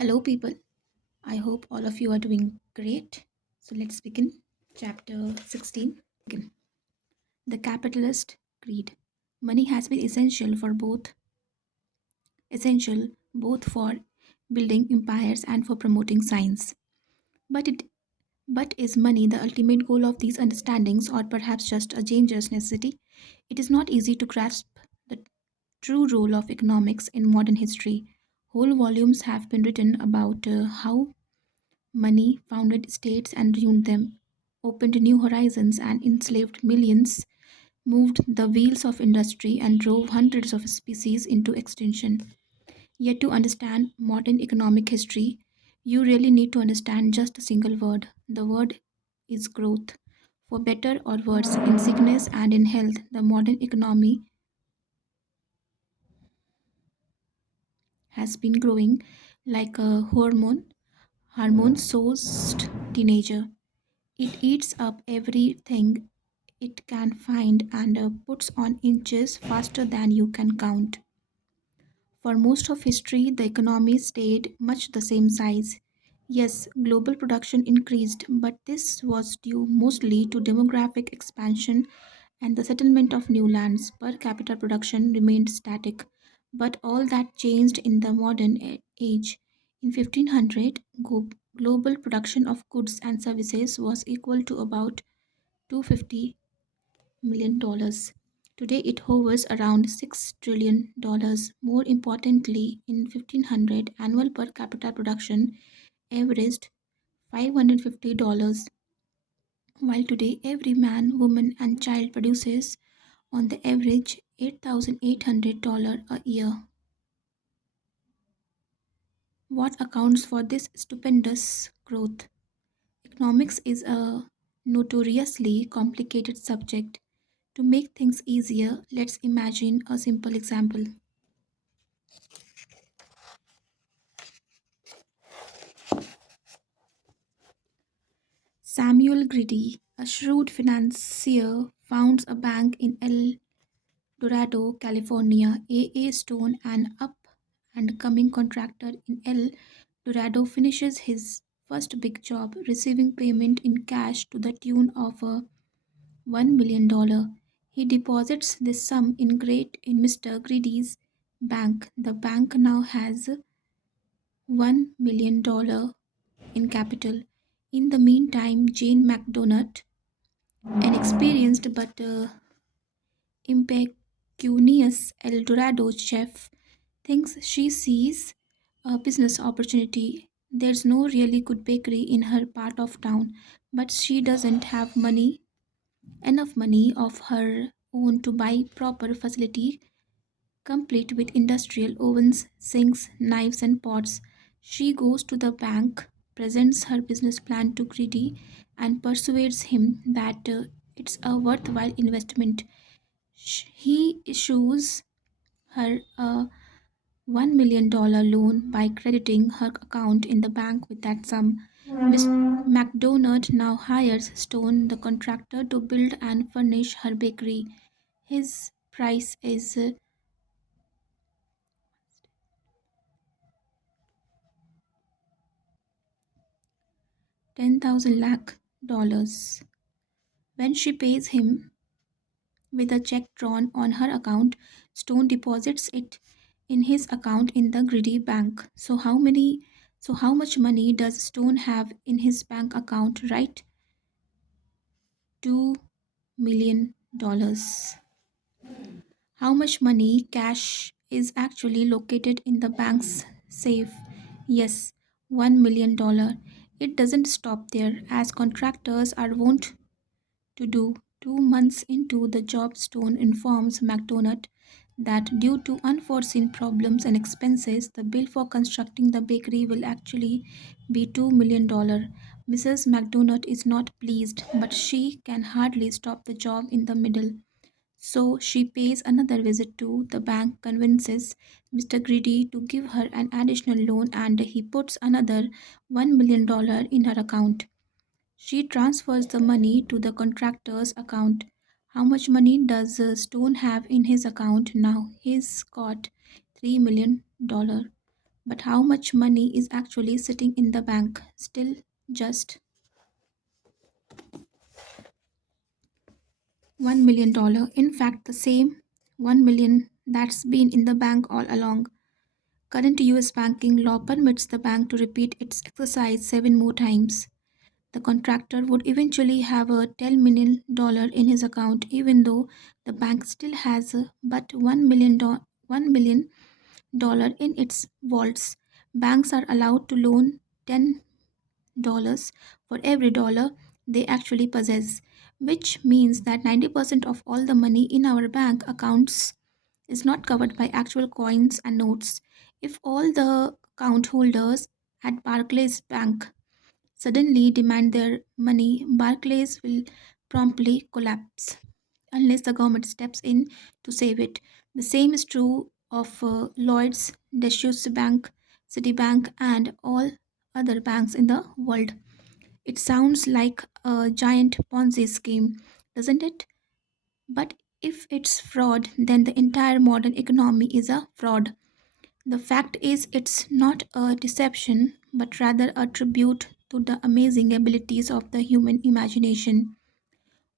Hello, people. I hope all of you are doing great. So let's begin. Chapter 16. Begin. The capitalist greed. Money has been essential both for building empires and for promoting science. But it but is money the ultimate goal of these understandings, or perhaps just a dangerous necessity? It is not easy to grasp the true role of economics in modern history. Whole volumes have been written about how money founded states and ruined them, opened new horizons and enslaved millions, moved the wheels of industry, and drove hundreds of species into extinction. Yet, to understand modern economic history, you really need to understand just a single word. The word is growth. For better or worse, in sickness and in health, the modern economy has been growing like a hormone sourced teenager. It eats up everything it can find and puts on inches faster than you can count. For most of history, the economy stayed much the same size. Yes, global production increased, but this was due mostly to demographic expansion and the settlement of new lands. Per capita production remained static, but all that changed in the modern age. In 1500, global production of goods and services was equal to about $250 million. Today it hovers around $6 trillion. More importantly, in 1500, annual per capita production averaged $550, while today every man, woman, and child produces on the average $8,800 a year. What accounts for this stupendous growth? Economics is a notoriously complicated subject. To make things easier, let's imagine a simple example. Samuel Grady, a shrewd financier, founds a bank in El Dorado, California. A. Stone, an up and coming contractor in El Dorado, finishes his first big job, receiving payment in cash to the tune of $1 million. He deposits this sum in Mr. Greedy's bank. The bank now has $1 million in capital. In the meantime, Jane McDonald, an experienced but impecunious El Dorado chef, thinks she sees a business opportunity. There's no really good bakery in her part of town, but she doesn't have enough money of her own to buy proper facility complete with industrial ovens, sinks, knives, and pots. She goes to the bank, presents her business plan to Greedy, and persuades him that it's a worthwhile investment. He issues her a $1 million loan by crediting her account in the bank with that sum. Miss MacDonald now hires Stone, the contractor, to build and furnish her bakery. His price is 10,000 lakh dollars. When she pays him with a check drawn on her account, Stone deposits it in his account in the Greedy bank. So how much money does Stone have in his bank account? Right? $2 million. How much money, cash, is actually located in the bank's safe? Yes, $1 million. It doesn't stop there, as contractors are wont to do. 2 months into the job, Stone informs McDonald that due to unforeseen problems and expenses, the bill for constructing the bakery will actually be $2 million. Mrs. McDonald is not pleased, but she can hardly stop the job in the middle. So she pays another visit to the bank, convinces Mr. Greedy to give her an additional loan, and he puts another $1 million in her account. She transfers the money to the contractor's account. How much money does Stone have in his account now? He's got $3 million. But how much money is actually sitting in the bank? Still just $1 million. In fact, the same 1 million that's been in the bank all along. Current US banking law permits the bank to repeat its exercise 7 more times. The contractor would eventually have a $10 million in his account, even though the bank still has but $1 million in its vaults. Banks are allowed to loan $10 for every dollar they actually possess, which means that 90% of all the money in our bank accounts is not covered by actual coins and notes. If all the account holders at Barclays Bank suddenly demand their money, Barclays will promptly collapse unless the government steps in to save it. The same is true of Lloyd's, Deutsche Bank, Citibank, and all other banks in the world. It sounds like a giant Ponzi scheme, doesn't it? But if it's fraud, then the entire modern economy is a fraud. The fact is, it's not a deception, but rather a tribute to the amazing abilities of the human imagination.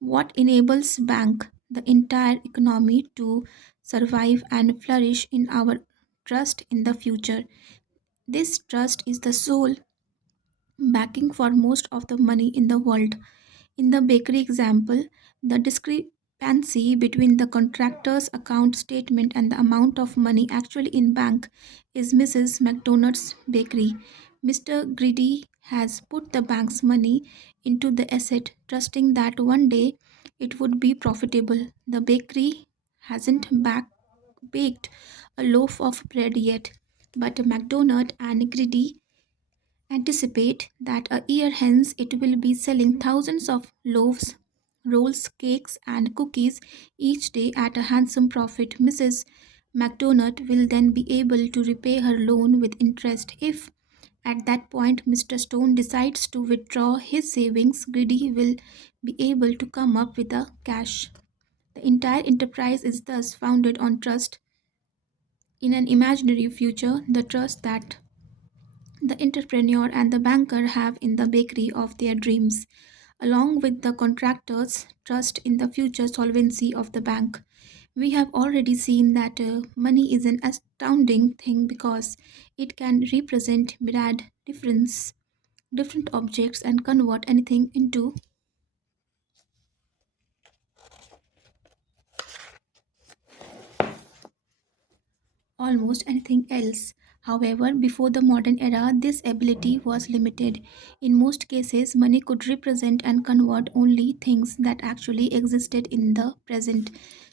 What enables bank, the entire economy to survive and flourish in our trust in the future. This trust is the sole backing for most of the money in the world. In the bakery example, the discrepancy between the contractor's account statement and the amount of money actually in bank is Mrs. McDonald's bakery. Mr. Greedy has put the bank's money into the asset, trusting that one day it would be profitable. The bakery hasn't baked a loaf of bread yet, but McDonald and Greedy anticipate that a year hence it will be selling thousands of loaves, rolls, cakes, and cookies each day at a handsome profit. Mrs. MacDonald will then be able to repay her loan with interest. If at that point Mr. Stone decides to withdraw his savings, Greedy will be able to come up with the cash. The entire enterprise is thus founded on trust in an imaginary future, the trust that the entrepreneur and the banker have in the bakery of their dreams, along with the contractor's trust in the future solvency of the bank. We have already seen that money is an astounding thing because it can represent myriad different objects and convert anything into almost anything else. However, before the modern era, this ability was limited. In most cases, money could represent and convert only things that actually existed in the present.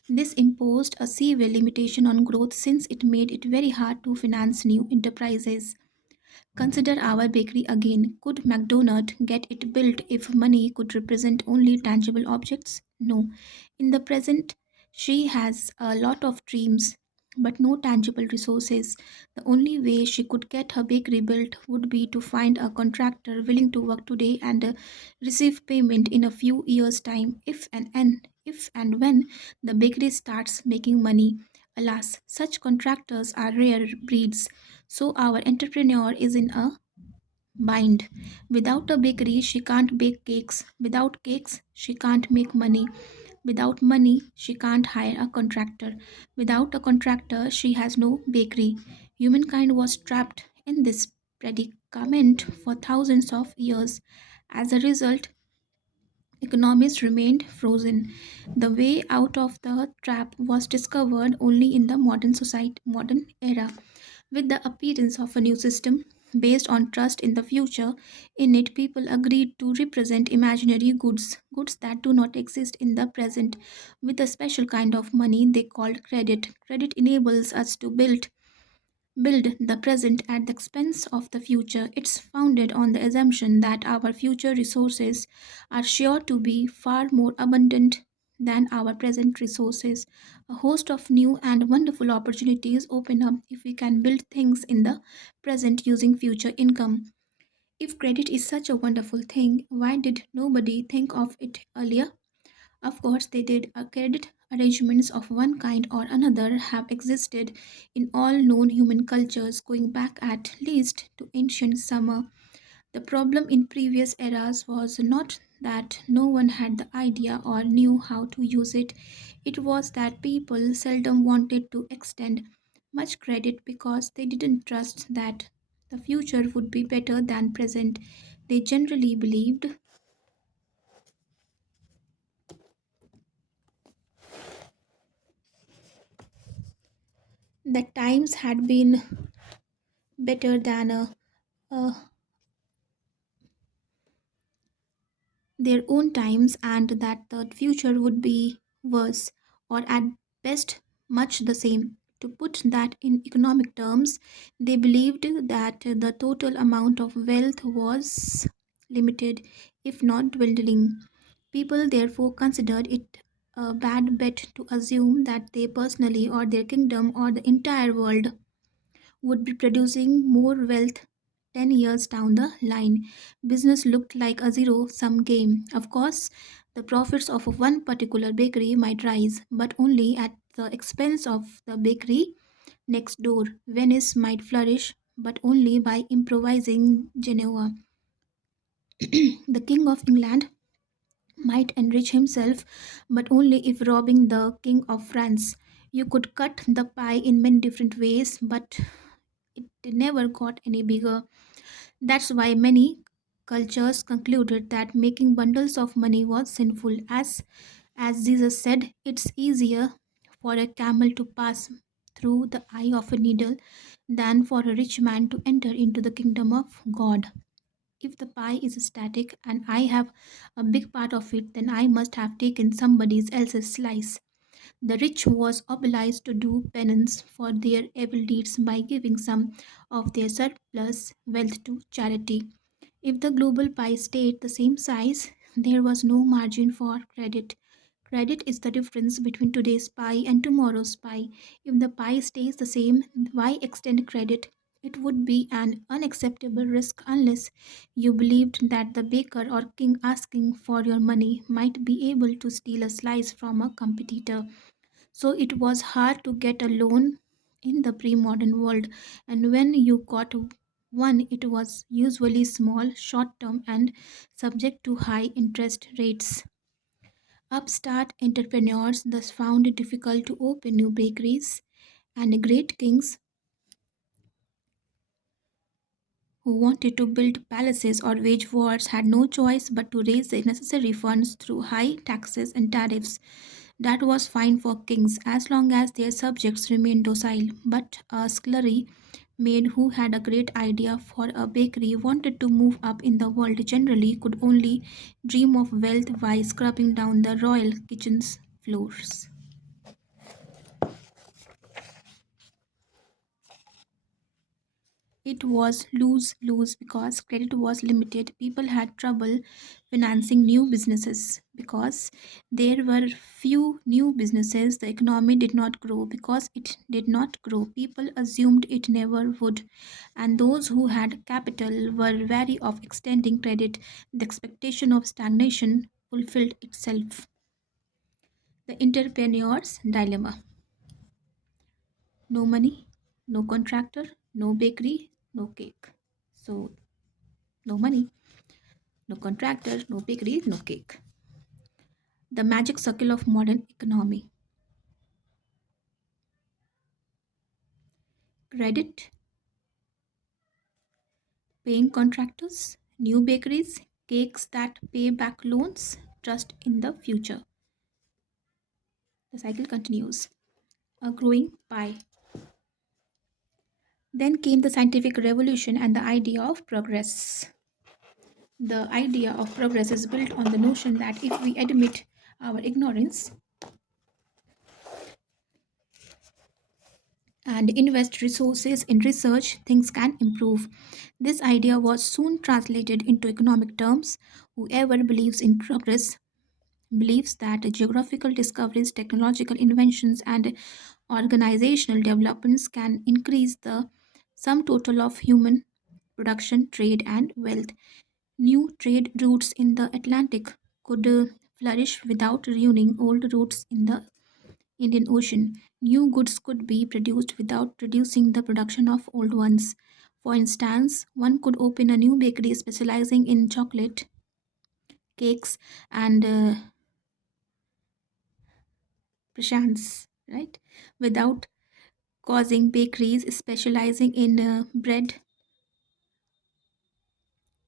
This imposed a severe limitation on growth since it made it very hard to finance new enterprises. Consider our bakery again. Could McDonald get it built if money could represent only tangible objects? No. In the present, she has a lot of dreams but no tangible resources. The only way she could get her bakery built would be to find a contractor willing to work today and receive payment in a few years' time if and when the bakery starts making money. Alas, such contractors are rare breeds, so our entrepreneur is in a bind. Without a bakery, she can't bake cakes. Without cakes, she can't make money. Without money, she can't hire a contractor. Without a contractor, she has no bakery. Humankind was trapped in this predicament for thousands of years. As a result, economies remained frozen. The way out of the trap was discovered only in the modern era. With the appearance of a new system based on trust in the future, in it people agreed to represent imaginary goods that do not exist in the present, with a special kind of money they called credit. Credit enables us to build the present at the expense of the future. It's founded on the assumption that our future resources are sure to be far more abundant than our present resources. A host of new and wonderful opportunities open up if we can build things in the present using future income. If credit is such a wonderful thing, why did nobody think of it earlier? Of course, they did. A credit Arrangements of one kind or another have existed in all known human cultures going back at least to ancient Sumer. The problem in previous eras was not that no one had the idea or knew how to use it, it was that people seldom wanted to extend much credit because they didn't trust that the future would be better than present. They generally believed that times had been better than uh, their own times and that the future would be worse or at best much the same. To put that in economic terms, they believed that the total amount of wealth was limited, if not dwindling. People therefore considered it a bad bet to assume that they personally or their kingdom or the entire world would be producing more wealth 10 years down the line. Business looked like a zero sum game. Of course, the profits of one particular bakery might rise, but only at the expense of the bakery next door. Venice might flourish, but only by improvising Genoa. The King of England might enrich himself, but only if robbing the King of France. You could cut the pie in many different ways, but it never got any bigger. That's why many cultures concluded that making bundles of money was sinful. As Jesus said, it's easier for a camel to pass through the eye of a needle than for a rich man to enter into the kingdom of God. If the pie is static and I have a big part of it, then I must have taken somebody else's slice. The rich was obliged to do penance for their evil deeds by giving some of their surplus wealth to charity. If the global pie stayed the same size, there was no margin for credit. Credit is the difference between today's pie and tomorrow's pie. If the pie stays the same, why extend credit? It would be an unacceptable risk unless you believed that the baker or king asking for your money might be able to steal a slice from a competitor. So it was hard to get a loan in the pre modern world, and when you got one, it was usually small, short term, and subject to high interest rates. Upstart entrepreneurs thus found it difficult to open new bakeries, and great kings who wanted to build palaces or wage wars had no choice but to raise the necessary funds through high taxes and tariffs. That was fine for kings as long as their subjects remained docile, but a scullery maid who had a great idea for a bakery wanted to move up in the world generally could only dream of wealth while scrubbing down the royal kitchen's floors. It was lose lose because credit was limited. People had trouble financing new businesses because there were few new businesses. The economy did not grow because it did not grow. People assumed it never would, and those who had capital were wary of extending credit. The expectation of stagnation fulfilled itself. The entrepreneur's dilemma: no money, no contractor, no bakery, no cake. So, no money, no contractor, no bakery, no cake. The magic circle of modern economy: credit, paying contractors, new bakeries, cakes that pay back loans, trust in the future. The cycle continues. A growing pie. Then came the scientific revolution and the idea of progress. The idea of progress is built on the notion that if we admit our ignorance and invest resources in research, things can improve. This idea was soon translated into economic terms. Whoever believes in progress believes that geographical discoveries, technological inventions, and organizational developments can increase the sum total of human production, trade, and wealth. New trade routes in the Atlantic could flourish without ruining old routes in the Indian Ocean. New goods could be produced without reducing the production of old ones. For instance, one could open a new bakery specializing in chocolate cakes and croissants, right? Without causing bakeries specializing in bread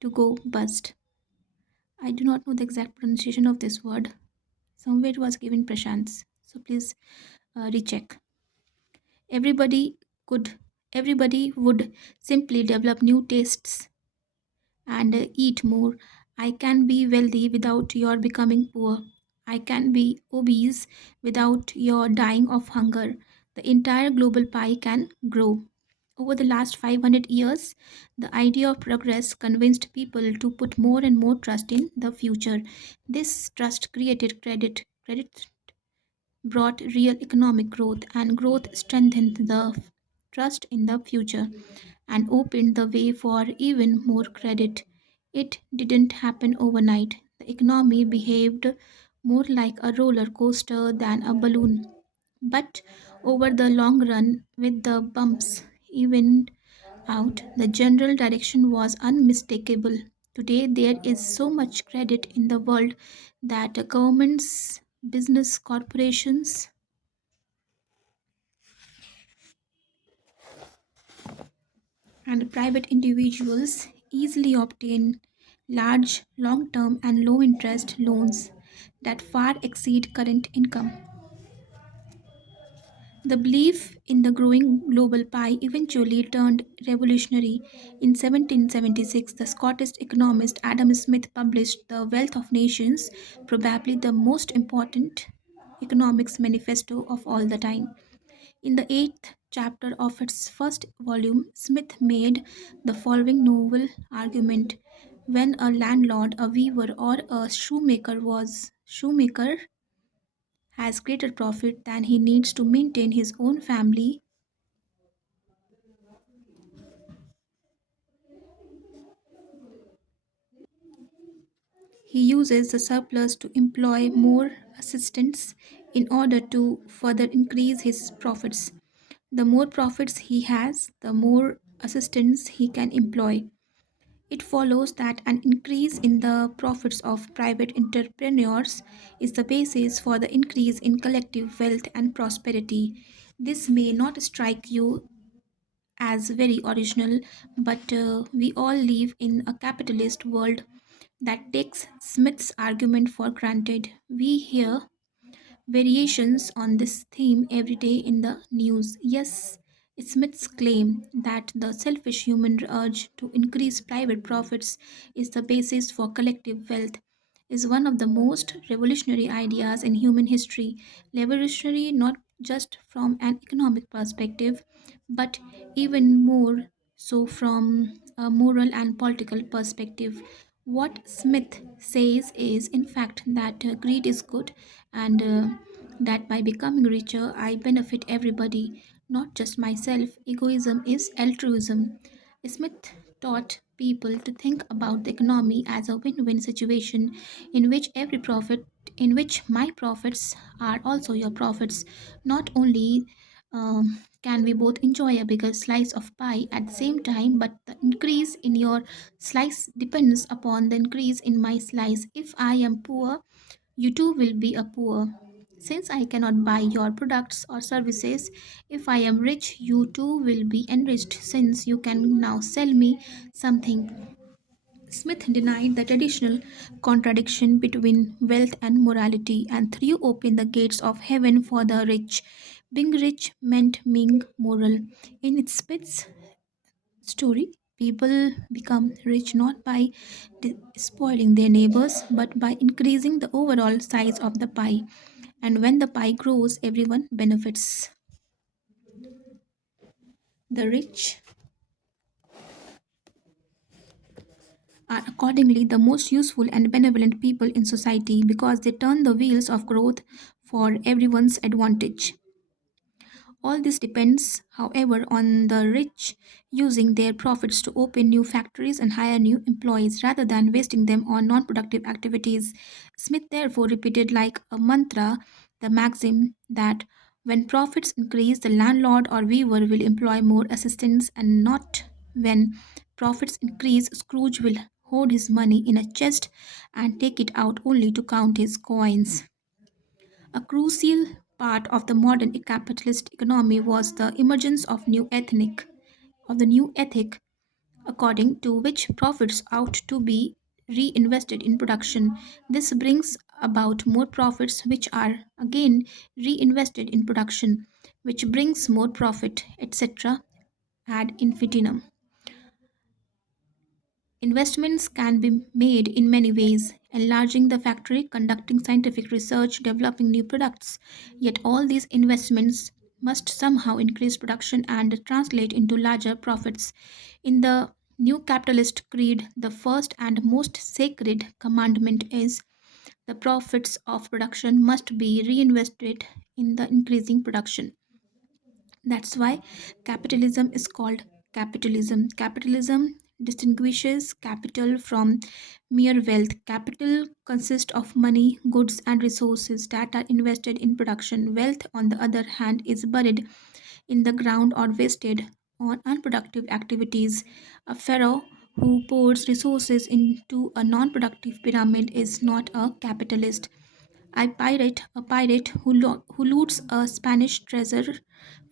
to go bust. I do not know the exact pronunciation of this word. Somewhere it was given prashants. So please recheck. Everybody could everybody would simply develop new tastes and eat more. I can be wealthy without your becoming poor. I can be obese without your dying of hunger. The entire global pie can grow. Over the last 500 years, the idea of progress convinced people to put more and more trust in the future. This trust created credit. Credit brought real economic growth, and growth strengthened the trust in the future and opened the way for even more credit. It didn't happen overnight. The economy behaved more like a roller coaster than a balloon. But over the long run, with the bumps evened out, the general direction was unmistakable. Today, there is so much credit in the world that governments, business corporations, and private individuals easily obtain large, long term, and low interest loans that far exceed current income. The belief in the growing global pie eventually turned revolutionary. In 1776, the Scottish economist Adam Smith published The Wealth of Nations, probably the most important economics manifesto of all the time. In the eighth chapter of its first volume, Smith made the following novel argument. When a landlord, a weaver, or a shoemaker has greater profit than he needs to maintain his own family, he uses the surplus to employ more assistants in order to further increase his profits. The more profits he has, the more assistants he can employ. It follows that an increase in the profits of private entrepreneurs is the basis for the increase in collective wealth and prosperity. This may not strike you as very original, but we all live in a capitalist world that takes Smith's argument for granted. We hear variations on this theme every day in the news. Yes, Smith's claim that the selfish human urge to increase private profits is the basis for collective wealth is one of the most revolutionary ideas in human history. Revolutionary not just from an economic perspective, but even more so from a moral and political perspective. What Smith says is, in fact, that greed is good and that by becoming richer, I benefit everybody, not just myself. Egoism is altruism. Smith taught people to think about the economy as a win-win situation in which in which my profits are also your profits. Not only can we both enjoy a bigger slice of pie at the same time, but the increase in your slice depends upon the increase in my slice. If I am poor, you too will be a poor. Since I cannot buy your products or services, if I am rich, you too will be enriched since you can now sell me something. Smith denied the traditional contradiction between wealth and morality and threw open the gates of heaven for the rich. Being rich meant being moral. In Smith's story, people become rich not by spoiling their neighbors but by increasing the overall size of the pie. And when the pie grows, everyone benefits. The rich are accordingly the most useful and benevolent people in society because they turn the wheels of growth for everyone's advantage. All this depends, however, on the rich using their profits to open new factories and hire new employees rather than wasting them on non productive activities. Smith therefore repeated like a mantra the maxim that When profits increase, the landlord or weaver will employ more assistants, and not when profits increase, Scrooge will hoard his money in a chest and take it out only to count his coins. A crucial part of the modern capitalist economy was the emergence of the new ethic according to which profits ought to be reinvested in production. This brings about more profits, which are again reinvested in production, which brings more profit, etc. ad infinitum. Investments can be made in many ways, enlarging the factory, conducting scientific research, developing new products. Yet all these investments must somehow increase production and translate into larger profits. In the new capitalist creed, the first and most sacred commandment is the profits of production must be reinvested in the increasing production. That's why capitalism is called capitalism. Capitalism distinguishes capital from mere wealth. Capital consists of money, goods, and resources that are invested in production. Wealth, on the other hand, is buried in the ground or wasted on unproductive activities. A pharaoh who pours resources into a non productive pyramid is not a capitalist. A pirate who loots a Spanish treasure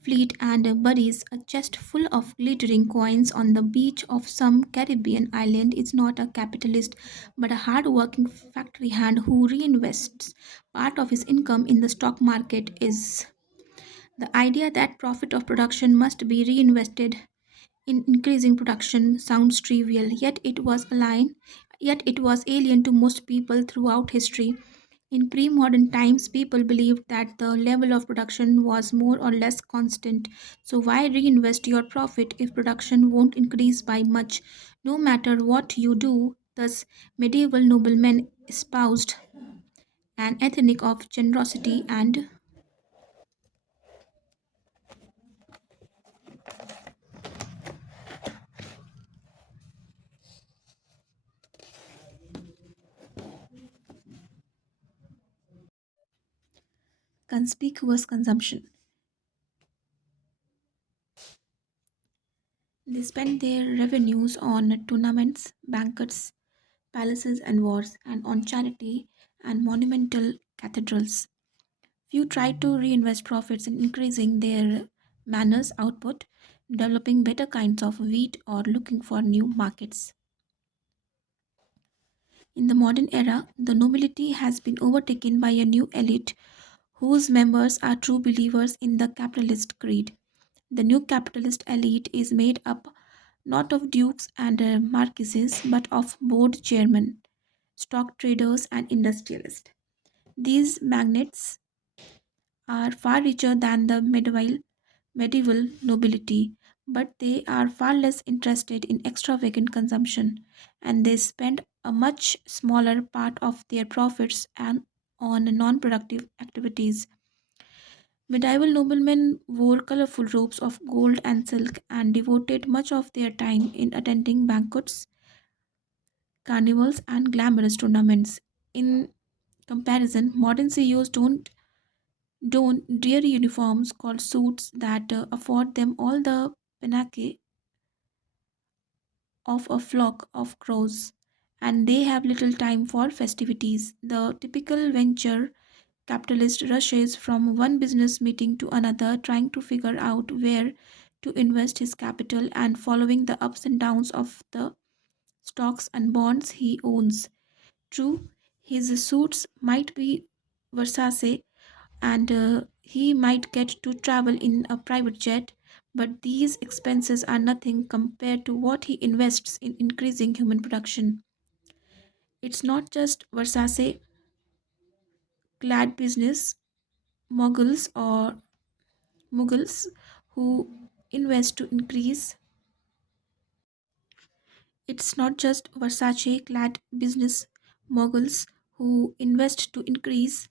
fleet and buries a chest full of glittering coins on the beach of some Caribbean island is not a capitalist but a hard-working factory hand who reinvests part of his income in the stock market is. The idea that profit of production must be reinvested in increasing production sounds trivial, yet it was alien to most people throughout history. In pre modern times, people believed that the level of production was more or less constant. So, why reinvest your profit if production won't increase by much, no matter what you do? Thus, medieval noblemen espoused an ethic of generosity and conspicuous consumption. They spent their revenues on tournaments, banquets, palaces, and wars, and on charity and monumental cathedrals. Few tried to reinvest profits in increasing their manners output, developing better kinds of wheat, or looking for new markets. In the modern era, the nobility has been overtaken by a new elite whose members are true believers in the capitalist creed. The new capitalist elite is made up not of dukes and marquises but of board chairmen, stock traders, and industrialists. These magnates are far richer than the medieval nobility, but they are far less interested in extravagant consumption, and they spend a much smaller part of their profits on non-productive activities. Medieval noblemen wore colorful robes of gold and silk and devoted much of their time in attending banquets, carnivals, and glamorous tournaments. In comparison, modern CEOs don dreary uniforms called suits that afford them all the panache of a flock of crows, and they have little time for festivities. The typical venture capitalist rushes from one business meeting to another, trying to figure out where to invest his capital and following the ups and downs of the stocks and bonds he owns. True, his suits might be Versace and he might get to travel in a private jet, but these expenses are nothing compared to what he invests in increasing human production. It's not just Versace clad business muggles who invest to increase. It's not just Versace clad business moguls who invest to increase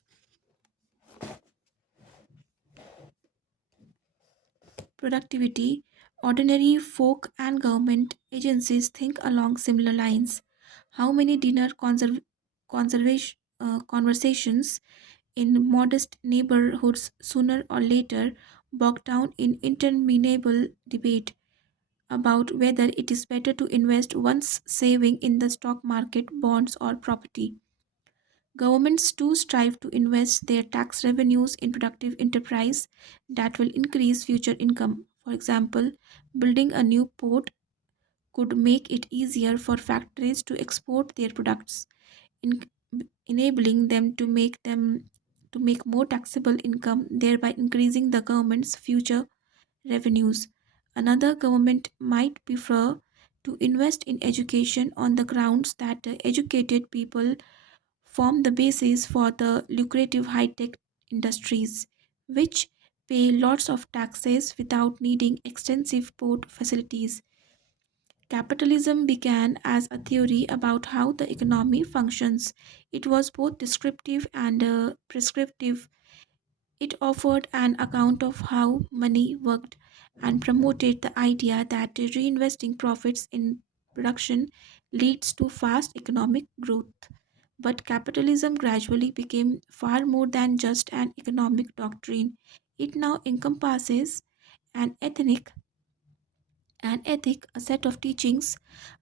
productivity. Ordinary folk and government agencies think along similar lines. How many conversations in modest neighborhoods sooner or later bogged down in interminable debate about whether it is better to invest one's saving in the stock market, bonds, or property. Governments too strive to invest their tax revenues in productive enterprise that will increase future income. For example, building a new port could make it easier for factories to export their products, in, enabling them to make more taxable income, thereby increasing the government's future revenues. Another government might prefer to invest in education on the grounds that educated people form the basis for the lucrative high tech industries, which pay lots of taxes without needing extensive port facilities. Capitalism began as a theory about how the economy functions. It was both descriptive and prescriptive. It offered an account of how money worked and promoted the idea that reinvesting profits in production leads to fast economic growth. But capitalism gradually became far more than just an economic doctrine. It now encompasses an ethnic an ethic, a set of teachings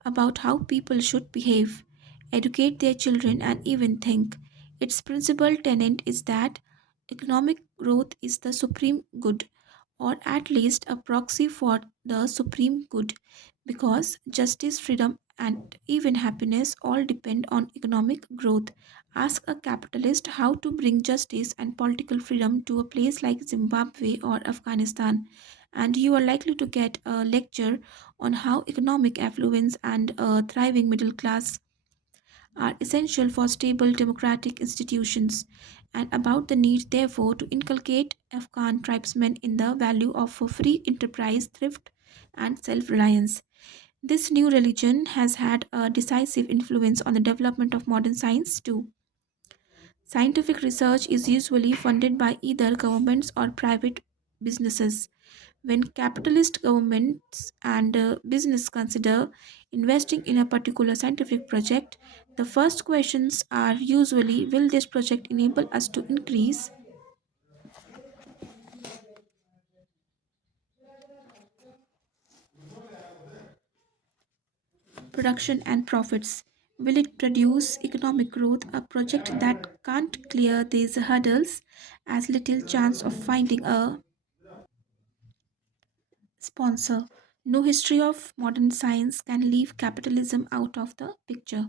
about how people should behave, educate their children, and even think. Its principal tenet is that economic growth is the supreme good, or at least a proxy for the supreme good, because justice, freedom, and even happiness all depend on economic growth. Ask a capitalist how to bring justice and political freedom to a place like Zimbabwe or Afghanistan, and you are likely to get a lecture on how economic affluence and a thriving middle class are essential for stable democratic institutions, and about the need, therefore, to inculcate Afghan tribesmen in the value of a free enterprise, thrift, and self reliance. This new religion has had a decisive influence on the development of modern science, too. Scientific research is usually funded by either governments or private businesses. When capitalist governments and business consider investing in a particular scientific project, the first questions are usually, will this project enable us to increase production and profits? Will it produce economic growth? A project that can't clear these hurdles has little chance of finding a sponsor. No history of modern science can leave capitalism out of the picture.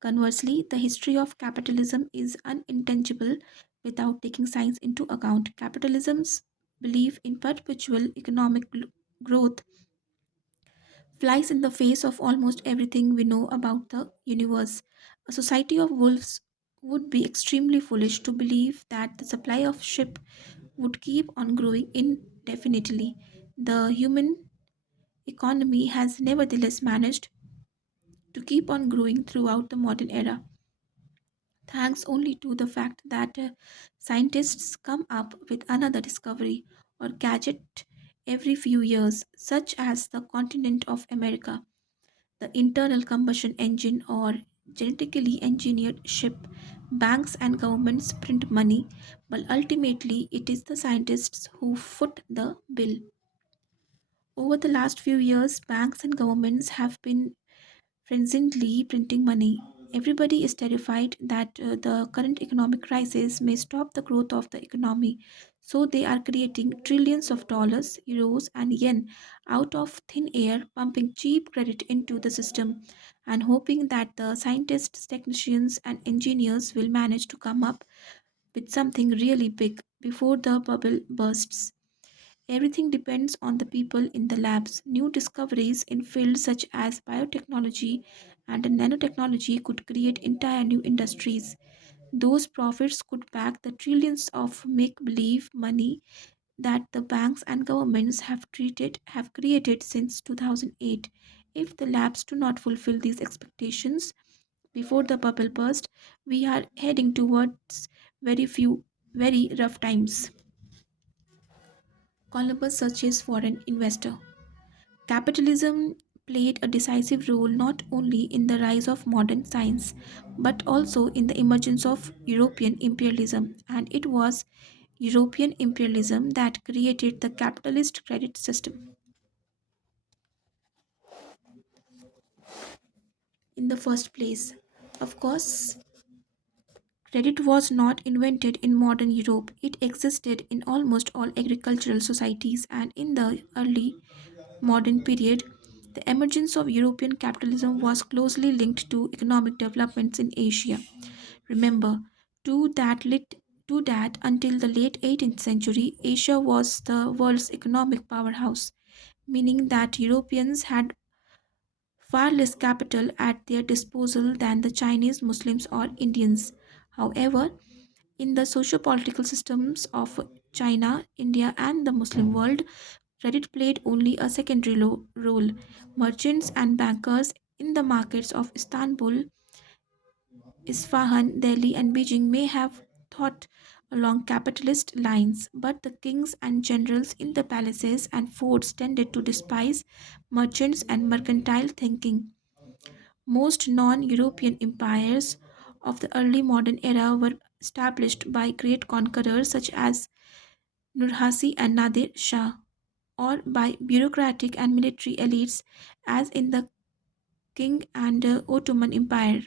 Conversely, the history of capitalism is unintelligible without taking science into account. Capitalism's belief in perpetual economic growth flies in the face of almost everything we know about the universe. A society of wolves would be extremely foolish to believe that the supply of sheep would keep on growing indefinitely. The human economy has nevertheless managed to keep on growing throughout the modern era, thanks only to the fact that scientists come up with another discovery or gadget every few years, such as the continent of America, the internal combustion engine, or genetically engineered ship. Banks and governments print money, but ultimately it is the scientists who foot the bill. Over the last few years, banks and governments have been frenziedly printing money. Everybody is terrified that the current economic crisis may stop the growth of the economy. So they are creating trillions of dollars, euros, and yen out of thin air, pumping cheap credit into the system, and hoping that the scientists, technicians, and engineers will manage to come up with something really big before the bubble bursts. Everything depends on the people in the labs. New discoveries in fields such as biotechnology and nanotechnology could create entire new industries. Those profits could back the trillions of make believe money that the banks and governments have created since 2008. If the labs do not fulfill these expectations before the bubble burst, we are heading towards very rough times. Columbus searches for an investor. Capitalism played a decisive role not only in the rise of modern science but also in the emergence of European imperialism. And it was European imperialism that created the capitalist credit system in the first place. Of course, credit was not invented in modern Europe. It existed in almost all agricultural societies, and in the early modern period, the emergence of European capitalism was closely linked to economic developments in Asia. Remember, to that lit to that until the late 18th century, Asia was the world's economic powerhouse, meaning that Europeans had far less capital at their disposal than the Chinese, Muslims, or Indians. However, in the socio-political systems of China, India, and the Muslim world, credit played only a secondary role. Merchants and bankers in the markets of Istanbul, Isfahan, Delhi, and Beijing may have thought along capitalist lines, but the kings and generals in the palaces and forts tended to despise merchants and mercantile thinking. Most non European empires of the early modern era were established by great conquerors such as Nurhasi and Nadir Shah, or by bureaucratic and military elites as in the King and Ottoman empires,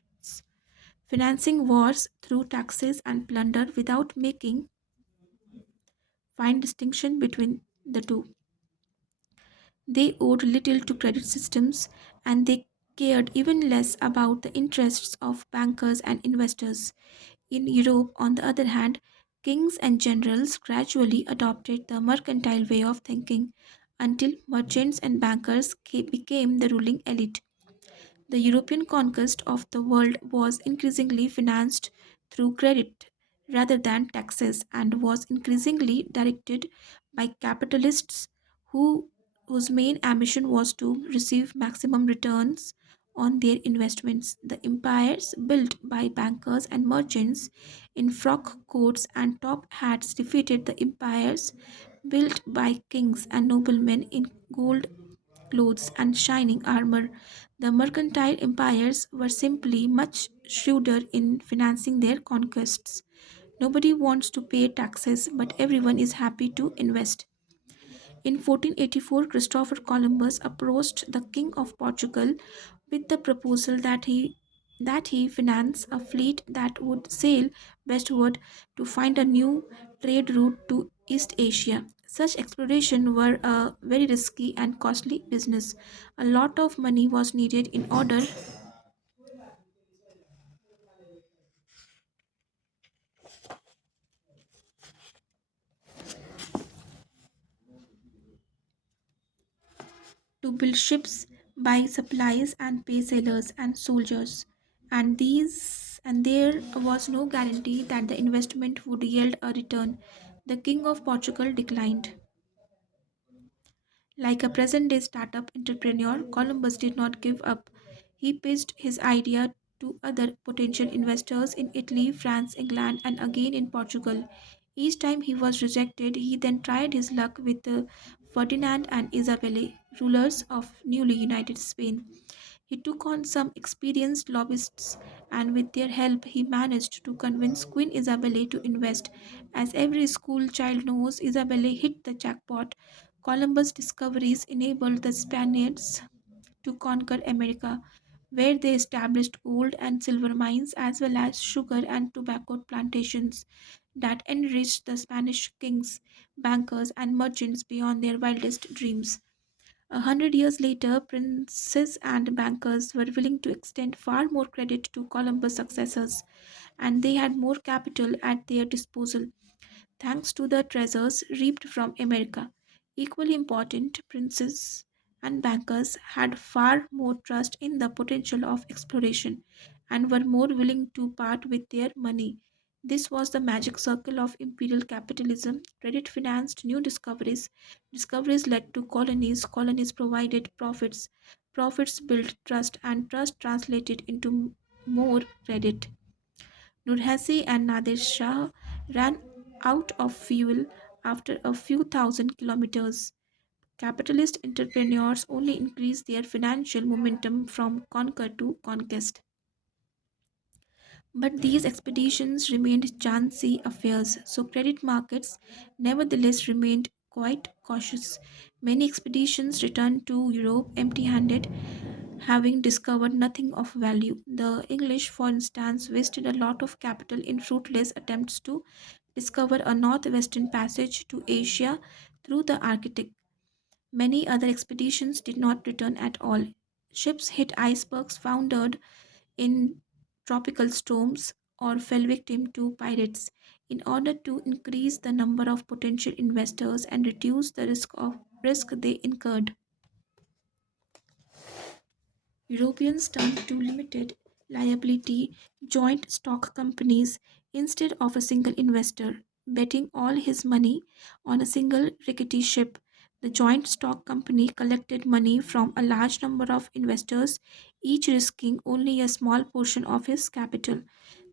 financing wars through taxes and plunder without making fine distinction between the two. They owed little to credit systems and they cared even less about the interests of bankers and investors. In Europe, on the other hand, kings and generals gradually adopted the mercantile way of thinking until merchants and bankers became the ruling elite. The European conquest of the world was increasingly financed through credit rather than taxes and was increasingly directed by capitalists who, whose main ambition was to receive maximum returns on their investments. The empires built by bankers and merchants in frock coats and top hats defeated the empires built by kings and noblemen in gold clothes, and shining armor. The mercantile empires were simply much shrewder in financing their conquests. Nobody wants to pay taxes, but everyone is happy to invest. In 1484, Christopher Columbus approached the King of Portugal with the proposal that he finance a fleet that would sail westward to find a new trade route to East Asia. Such explorations were a very risky and costly business. A lot of money was needed in order to build ships, buy supplies, and pay sailors and soldiers. And there was no guarantee that the investment would yield a return. The King of Portugal declined. Like a present day startup entrepreneur, Columbus did not give up. He pitched his idea to other potential investors in Italy, France, England, and again in Portugal. Each time he was rejected, he then tried his luck with Ferdinand and Isabella, rulers of newly united Spain. He took on some experienced lobbyists, and with their help, he managed to convince Queen Isabella to invest. As every school child knows, Isabella hit the jackpot. Columbus' discoveries enabled the Spaniards to conquer America, where they established gold and silver mines as well as sugar and tobacco plantations that enriched the Spanish kings, bankers, and merchants beyond their wildest dreams. 100 years later, princes and bankers were willing to extend far more credit to Columbus' successors, and they had more capital at their disposal thanks to the treasures reaped from America. Equally important, princes and bankers had far more trust in the potential of exploration and were more willing to part with their money. This was the magic circle of imperial capitalism. Credit financed new discoveries. Discoveries led to colonies. Colonies provided profits. Profits built trust, and trust translated into more credit. Nurhasi and Nadir Shah ran out of fuel after a few thousand kilometers. Capitalist entrepreneurs only increase their financial momentum from conquer to conquest. But these expeditions remained chancy affairs, so credit markets nevertheless remained quite cautious. Many expeditions returned to Europe empty handed, having discovered nothing of value. The English, for instance, wasted a lot of capital in fruitless attempts to discover a northwestern passage to Asia through the Arctic. Many other expeditions did not return at all. Ships hit icebergs, foundered in tropical storms, or fell victim to pirates. In order to increase the number of potential investors and reduce the risk they incurred, Europeans turned to limited liability joint stock companies instead of a single investor, betting all his money on a single rickety ship. The joint stock company collected money from a large number of investors, each risking only a small portion of his capital.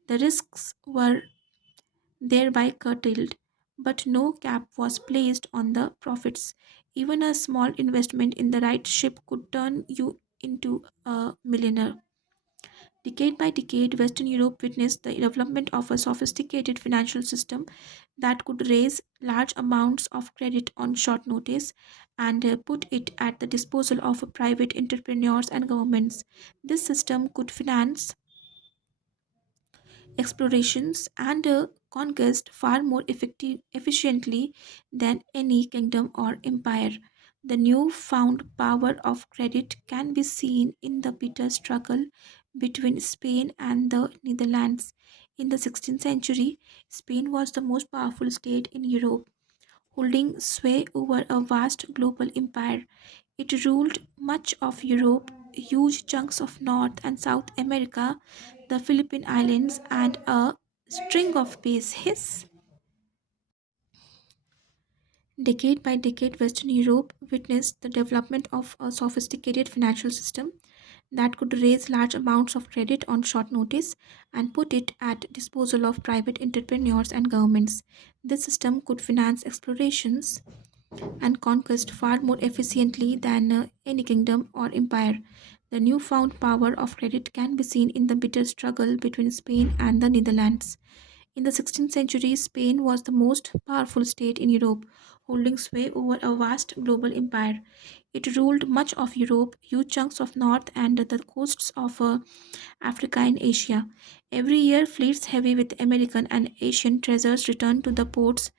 The risks were thereby curtailed, but no cap was placed on the profits. Even a small investment in the right ship could turn you into a millionaire. Decade by decade, Western Europe witnessed the development of a sophisticated financial system that could raise large amounts of credit on short notice and put it at the disposal of private entrepreneurs and governments. This system could finance explorations and conquest far more efficiently than any kingdom or empire. The newfound power of credit can be seen in the bitter struggle between Spain and the Netherlands. In the 16th century, Spain was the most powerful state in Europe, holding sway over a vast global empire. It ruled much of Europe, huge chunks of North and South America, the Philippine Islands, and a string of bases. Decade by decade, Western Europe witnessed the development of a sophisticated financial system that could raise large amounts of credit on short notice and put it at disposal of private entrepreneurs and governments. This system could finance explorations and conquest far more efficiently than any kingdom or empire. The newfound power of credit can be seen in the bitter struggle between Spain and the Netherlands. In the 16th century, Spain was the most powerful state in Europe, holding sway over a vast global empire. It ruled much of Europe, huge chunks of North and the coasts of Africa and Asia. Every year, fleets heavy with American and Asian treasures returned to the ports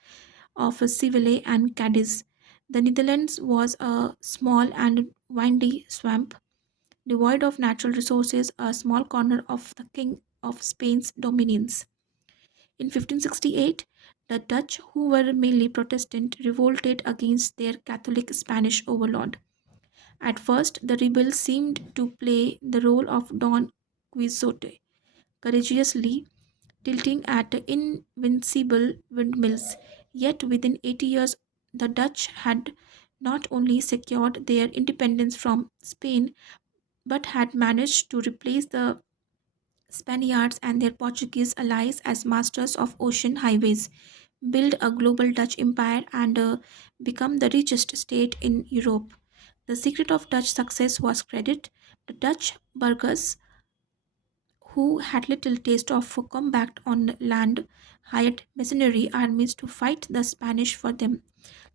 of Seville and Cadiz. The Netherlands was a small and windy swamp, devoid of natural resources, a small corner of the King of Spain's dominions. In 1568, the Dutch, who were mainly Protestant, revolted against their Catholic Spanish overlord. At first, the rebels seemed to play the role of Don Quixote, courageously tilting at invincible windmills. Yet within 80 years, the Dutch had not only secured their independence from Spain but had managed to replace the Spaniards and their Portuguese allies as masters of ocean highways, build a global Dutch empire, and become the richest state in Europe. The secret of Dutch success was credit. The Dutch burghers, who had little taste of combat on land, hired mercenary armies to fight the Spanish for them.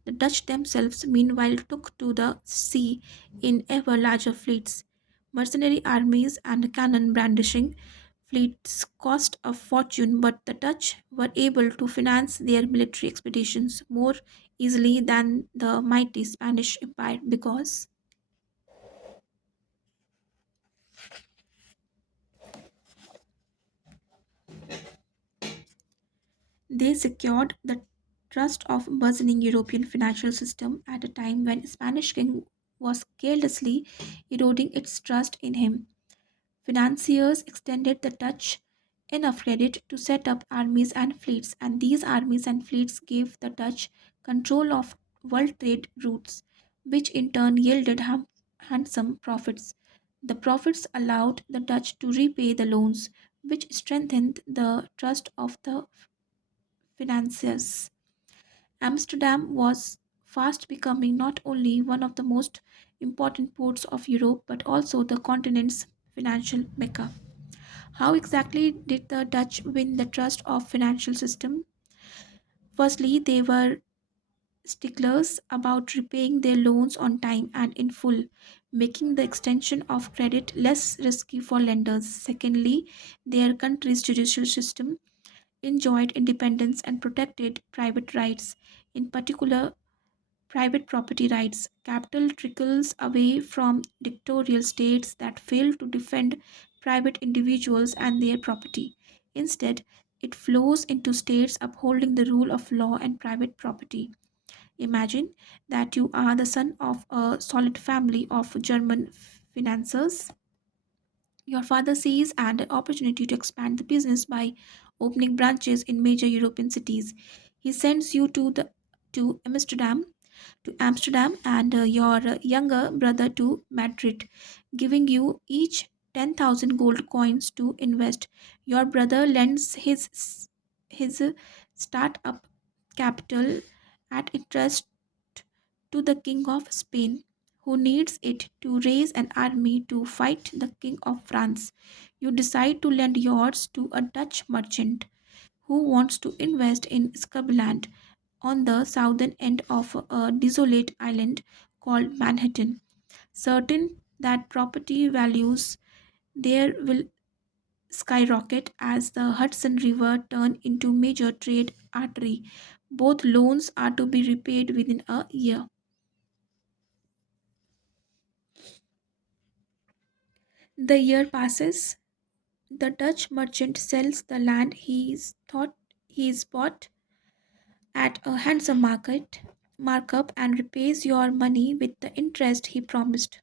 The Dutch themselves, meanwhile, took to the sea in ever larger fleets. Mercenary armies and cannon brandishing fleets cost a fortune, but the Dutch were able to finance their military expeditions more easily than the mighty Spanish Empire because they secured the trust of burgeoning European financial system at a time when Spanish king was carelessly eroding its trust in him. Financiers extended the Dutch enough credit to set up armies and fleets, and these armies and fleets gave the Dutch control of world trade routes, which in turn yielded handsome profits. The profits allowed the Dutch to repay the loans, which strengthened the trust of the financiers. Amsterdam was fast becoming not only one of the most important ports of Europe but also the continent's financial mecca. How exactly did the Dutch win the trust of financial system? Firstly, they were sticklers about repaying their loans on time and in full, making the extension of credit less risky for lenders. Secondly, their country's judicial system enjoyed independence and protected private rights, in particular private property rights. Capital trickles away from dictatorial states that fail to defend private individuals and their property. Instead, it flows into states upholding the rule of law and private property. Imagine that you are the son of a solid family of German financiers. Your father sees an opportunity to expand the business by opening branches in major European cities. He sends you to Amsterdam and your younger brother to Madrid, giving you each 10,000 gold coins to invest. Your brother lends his startup capital at interest to the King of Spain, who needs it to raise an army to fight the King of France. You decide to lend yours to a Dutch merchant who wants to invest in Scotland on the southern end of a desolate island called Manhattan, certain that property values there will skyrocket as the Hudson River turn into major trade artery. Both loans are to be repaid within a year. The year passes. The Dutch merchant sells the land he's bought at a handsome markup and repays your money with the interest he promised.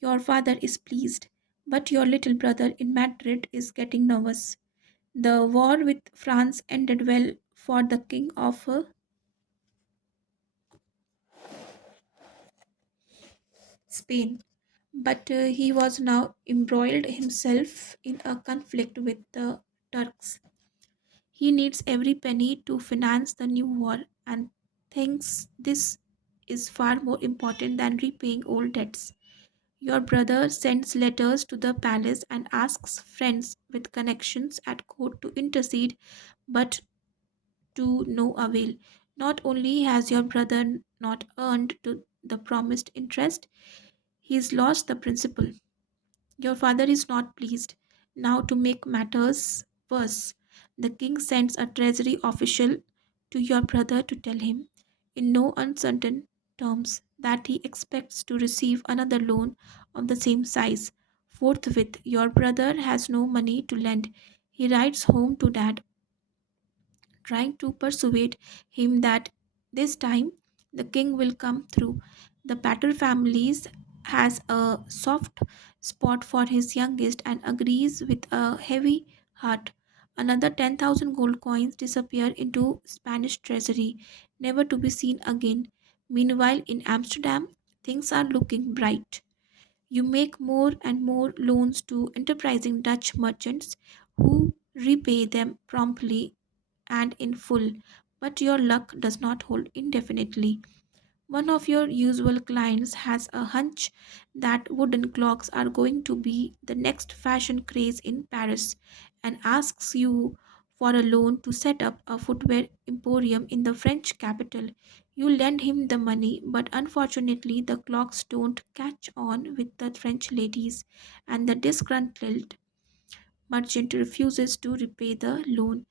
Your father is pleased, but your little brother in Madrid is getting nervous. The war with France ended well for the king of Spain, but he was now embroiled himself in a conflict with the Turks. He needs every penny to finance the new war and thinks this is far more important than repaying old debts. Your brother sends letters to the palace and asks friends with connections at court to intercede, but to no avail. Not only has your brother not earned to the promised interest, he's lost the principal. Your father is not pleased. Now, to make matters worse, the king sends a treasury official to your brother to tell him, in no uncertain terms, that he expects to receive another loan of the same size. Forthwith, your brother has no money to lend. He writes home to dad, trying to persuade him that this time the king will come through. The Patter family has a soft spot for his youngest and agrees with a heavy heart. Another 10,000 gold coins disappear into Spanish treasury, never to be seen again. Meanwhile, in Amsterdam, things are looking bright. You make more and more loans to enterprising Dutch merchants who repay them promptly and in full, but your luck does not hold indefinitely. One of your usual clients has a hunch that wooden clocks are going to be the next fashion craze in Paris and asks you for a loan to set up a footwear emporium in the French capital. You lend him the money, but unfortunately, the clocks don't catch on with the French ladies, and the disgruntled merchant refuses to repay the loan.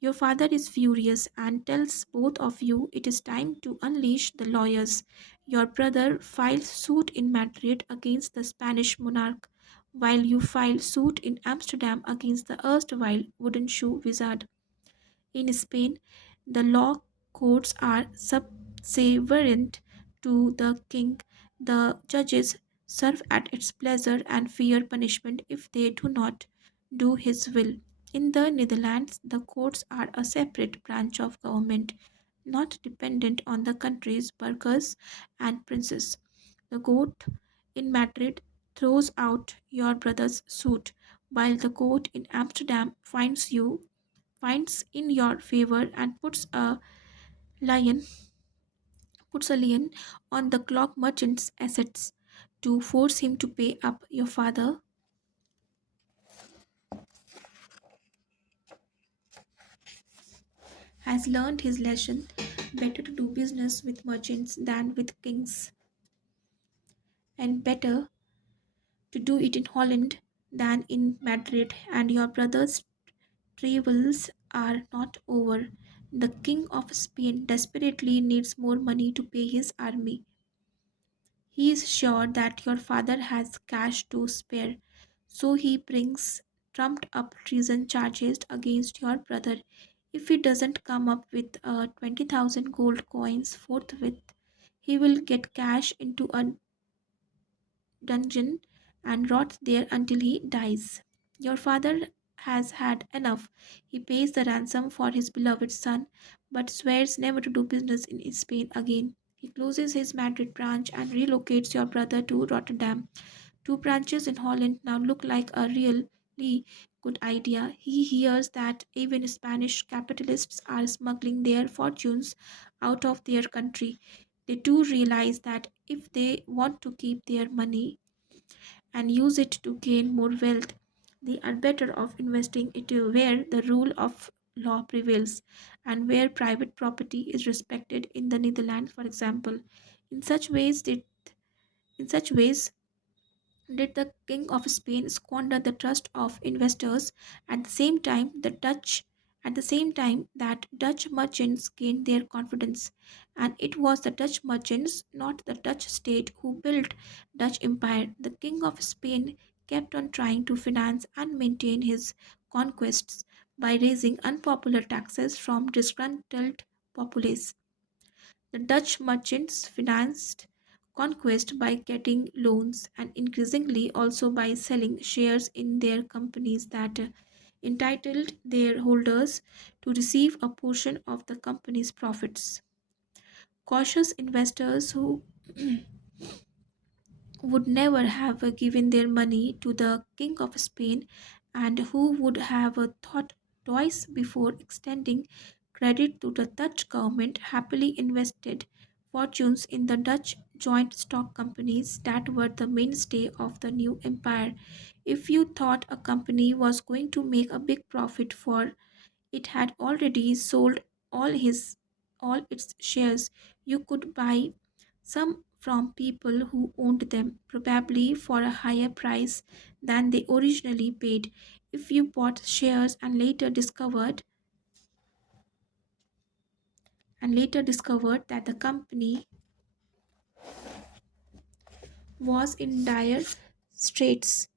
Your father is furious and tells both of you it is time to unleash the lawyers. Your brother files suit in Madrid against the Spanish monarch, while you file suit in Amsterdam against the erstwhile wooden shoe wizard. In Spain, the law courts are subservient to the king. The judges serve at its pleasure and fear punishment if they do not do his will. In the Netherlands, the courts are a separate branch of government, not dependent on the country's burghers and princes. The court in Madrid throws out your brother's suit, while the court in Amsterdam finds in your favor and puts a lion puts a lien on the clock merchant's assets to force him to pay up. Your father has learned his lesson. Better to do business with merchants than with kings, and better to do it in Holland than in Madrid. And your brother's travels are not over. The King of Spain desperately needs more money to pay his army. He is sure that your father has cash to spare, so he brings trumped up treason charges against your brother. If he doesn't come up with 20,000 gold coins forthwith, he will get cash into a dungeon and rot there until he dies. Your father has had enough. He pays the ransom for his beloved son, but swears never to do business in Spain again. He closes his Madrid branch and relocates your brother to Rotterdam. Two branches in Holland now look like a really good idea. He hears that even Spanish capitalists are smuggling their fortunes out of their country. They too realize that if they want to keep their money and use it to gain more wealth, they are better off investing it where the rule of law prevails and where private property is respected in the Netherlands, for example. In such ways, in such ways, did the King of Spain squander the trust of investors at the same time that Dutch merchants gained their confidence. And it was the Dutch merchants, not the Dutch state, who built Dutch empire. The King of Spain kept on trying to finance and maintain his conquests by raising unpopular taxes from disgruntled populace. The Dutch merchants financed conquest by getting loans and increasingly also by selling shares in their companies that entitled their holders to receive a portion of the company's profits. Cautious investors who would never have given their money to the King of Spain and who would have thought twice before extending credit to the Dutch government happily invested fortunes in the Dutch joint stock companies that were the mainstay of the new empire. If you thought a company was going to make a big profit for it had already sold all his all its shares. You could buy some from people who owned them, probably for a higher price than they originally paid. If you bought shares and later discovered that the company was in dire straits,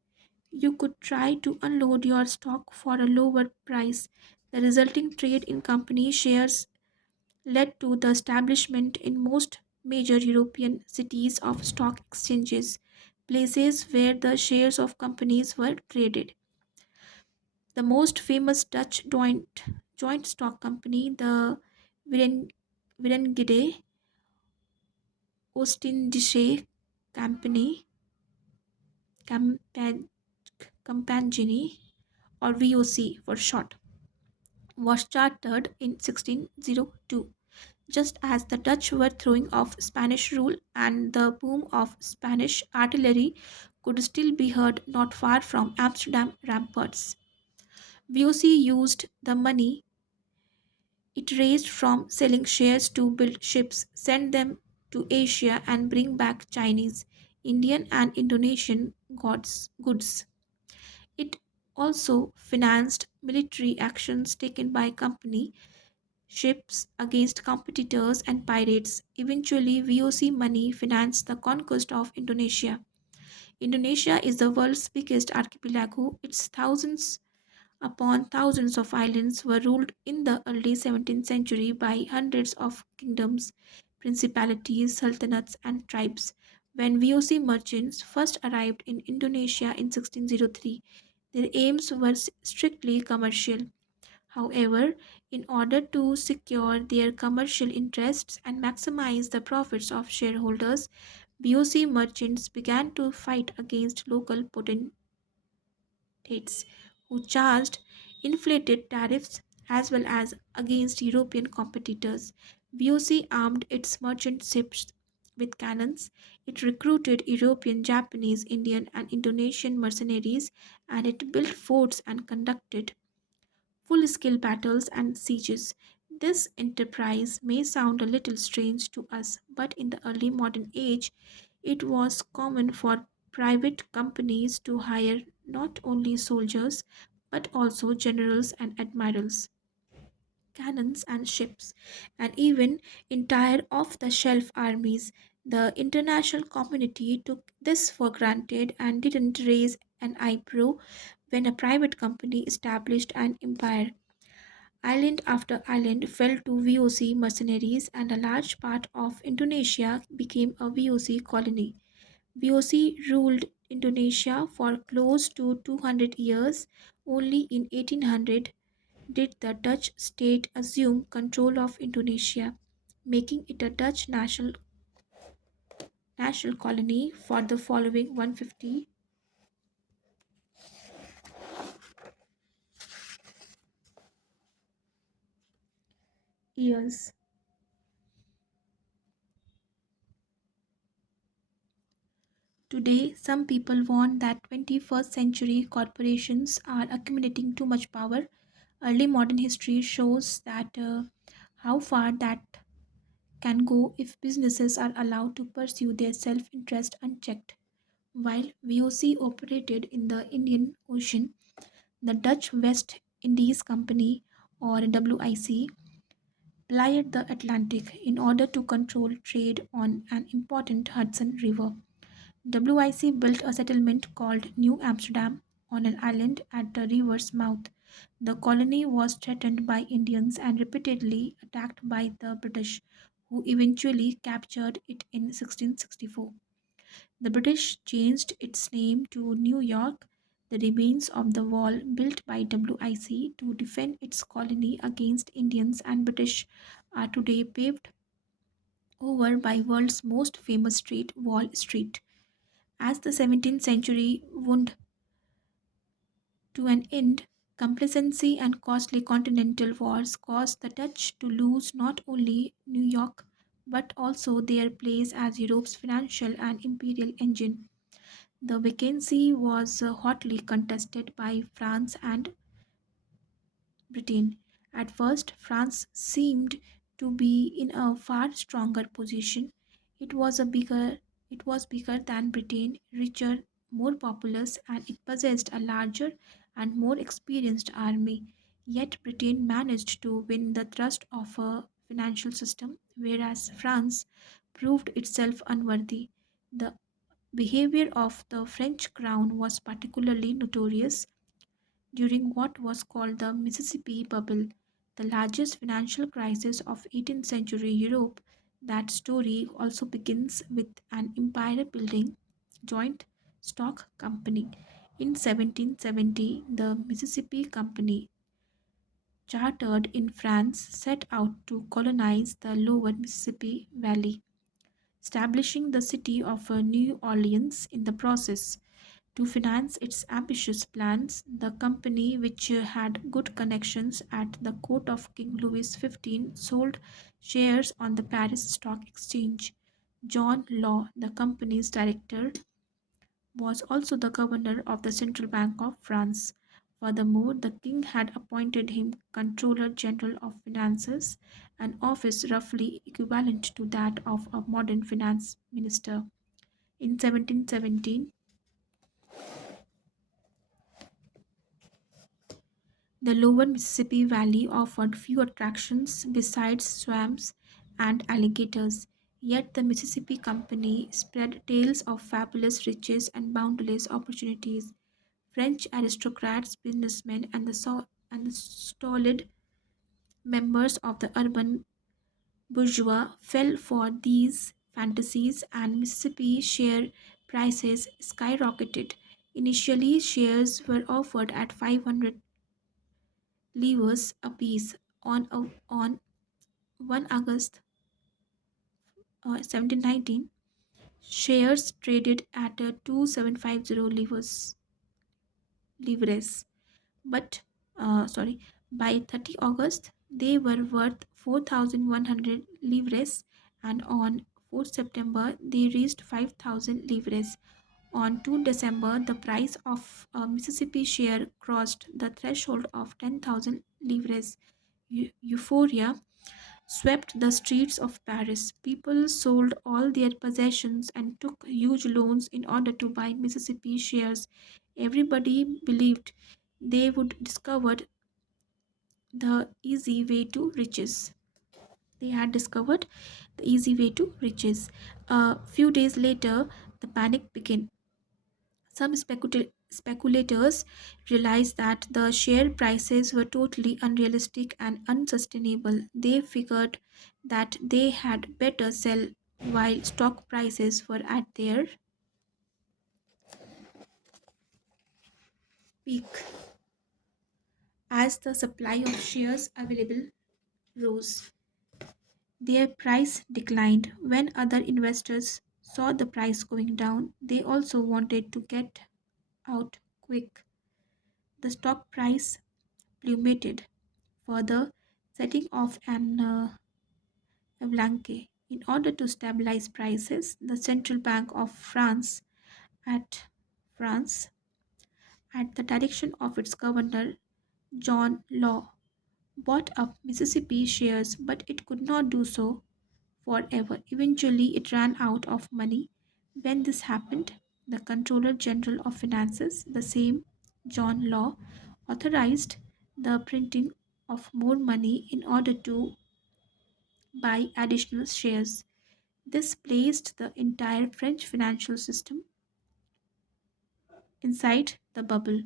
you could try to unload your stock for a lower price. The resulting trade in company shares led to the establishment in most major European cities of stock exchanges, places where the shares of companies were traded. The most famous Dutch joint stock company, the Verenigde Oostindische Company, Campa- Compagnie, or VOC for short, was chartered in 1602. Just as the Dutch were throwing off Spanish rule and the boom of Spanish artillery could still be heard not far from Amsterdam ramparts. VOC used the money it raised from selling shares to build ships, send them to Asia, and bring back Chinese, Indian, and Indonesian goods. It also financed military actions taken by company ships against competitors and pirates. Eventually, VOC money financed the conquest of Indonesia. Indonesia is the world's biggest archipelago. Its thousands upon thousands of islands were ruled in the early 17th century by hundreds of kingdoms, principalities, sultanates, and tribes. When VOC merchants first arrived in Indonesia in 1603, their aims were strictly commercial. However, in order to secure their commercial interests and maximize the profits of shareholders, BOC merchants began to fight against local potentates who charged inflated tariffs as well as against European competitors. VOC armed its merchant ships with cannons. It recruited European, Japanese, Indian, and Indonesian mercenaries, and it built forts and conducted full scale battles and sieges. This enterprise may sound a little strange to us, but in the early modern age, it was common for private companies to hire not only soldiers but also generals and admirals, cannons and ships, and even entire off the shelf armies. The international community took this for granted and didn't raise an eyebrow when a private company established an empire. Island after island fell to VOC mercenaries, and a large part of Indonesia became a VOC colony. VOC ruled Indonesia for close to 200 years. Only in 1800 did the Dutch state assume control of Indonesia, making it a Dutch national colony for the following 150 years. Today, some people warn that 21st century corporations are accumulating too much power. Early modern history shows that how far that can go if businesses are allowed to pursue their self interest unchecked. While VOC operated in the Indian Ocean, the Dutch West Indies Company, or WIC, plied the Atlantic in order to control trade on an important Hudson River. WIC built a settlement called New Amsterdam on an island at the river's mouth. The colony was threatened by Indians and repeatedly attacked by the British, who eventually captured it in 1664. The British changed its name to New York. The remains of the wall built by WIC to defend its colony against Indians and British are today paved over by world's most famous street, Wall Street. As the 17th century wound to an end, complacency and costly continental wars caused the Dutch to lose not only New York but also their place as Europe's financial and imperial engine. The vacancy was hotly contested by France and Britain. At first, France seemed to be in a far stronger position. It was a bigger it was bigger than Britain, richer, more populous, and it possessed a larger and more experienced army. Yet Britain managed to win the trust of a financial system, whereas France proved itself unworthy. The behavior of the French crown was particularly notorious during what was called the Mississippi Bubble, the largest financial crisis of 18th century Europe. That story also begins with an empire building joint stock company. In 1770, the Mississippi Company, chartered in France, set out to colonize the lower Mississippi Valley, establishing the city of New Orleans in the process. To finance its ambitious plans, the company, which had good connections at the court of King Louis XV, sold shares on the Paris Stock Exchange. John Law, the company's director, was also the governor of the Central Bank of France. Furthermore, the king had appointed him Controller General of Finances, an office roughly equivalent to that of a modern finance minister. In 1717, the lower Mississippi Valley offered few attractions besides swamps and alligators. Yet the Mississippi Company spread tales of fabulous riches and boundless opportunities. French aristocrats, businessmen, and the stolid members of the urban bourgeois fell for these fantasies, and Mississippi share prices skyrocketed. Initially, shares were offered at 500 livres apiece on 1 August 1719. Shares traded at 2750 livres. But, sorry, by 30 August They were worth 4,100 livres, and on 4th September they reached 5,000 livres. On 2 December, the price of a Mississippi share crossed the threshold of 10,000 livres. Euphoria swept the streets of Paris. People sold all their possessions and took huge loans in order to buy Mississippi shares. Everybody believed they would discover the easy way to riches. They had discovered the easy way to riches. A few days later, the panic began. Some speculators realized that the share prices were totally unrealistic and unsustainable. They figured that they had better sell while stock prices were at their peak. As the supply of shares available rose, their price declined. When other investors saw the price going down, they also wanted to get out quick. The stock price plummeted, further setting off an avalanche. In order to stabilize prices, the Central Bank of at France, at the direction of its governor John Law, bought up Mississippi shares, but it could not do so forever. Eventually, it ran out of money. When this happened, the Controller General of Finances, the same John Law, authorized the printing of more money in order to buy additional shares. This placed the entire French financial system inside the bubble,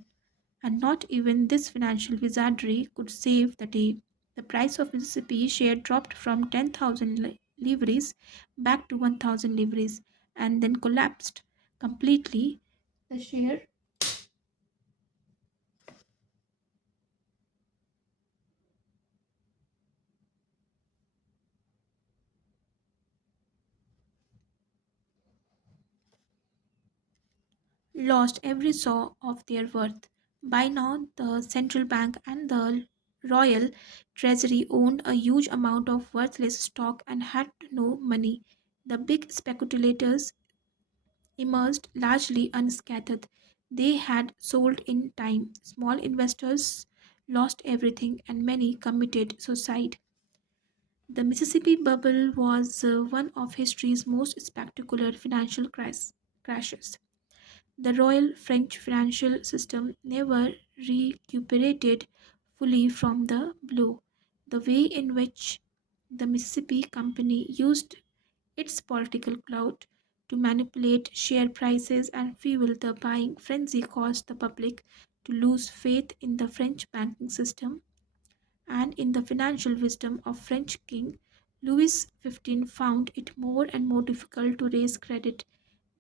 and not even this financial wizardry could save the day. The price of Mississippi share dropped from 10,000 livres back to 1,000 livres and then collapsed completely. The share lost every saw of their worth. By now, the central bank and the royal treasury owned a huge amount of worthless stock and had no money. The big speculators emerged largely unscathed. They had sold in time. Small investors lost everything, and many committed suicide. The Mississippi bubble was one of history's most spectacular financial crashes. The Royal French financial system never recuperated fully from the blow. The way in which the Mississippi Company used its political clout to manipulate share prices and fuel the buying frenzy caused the public to lose faith in the French banking system and in the financial wisdom of French King Louis XV found it more and more difficult to raise credit.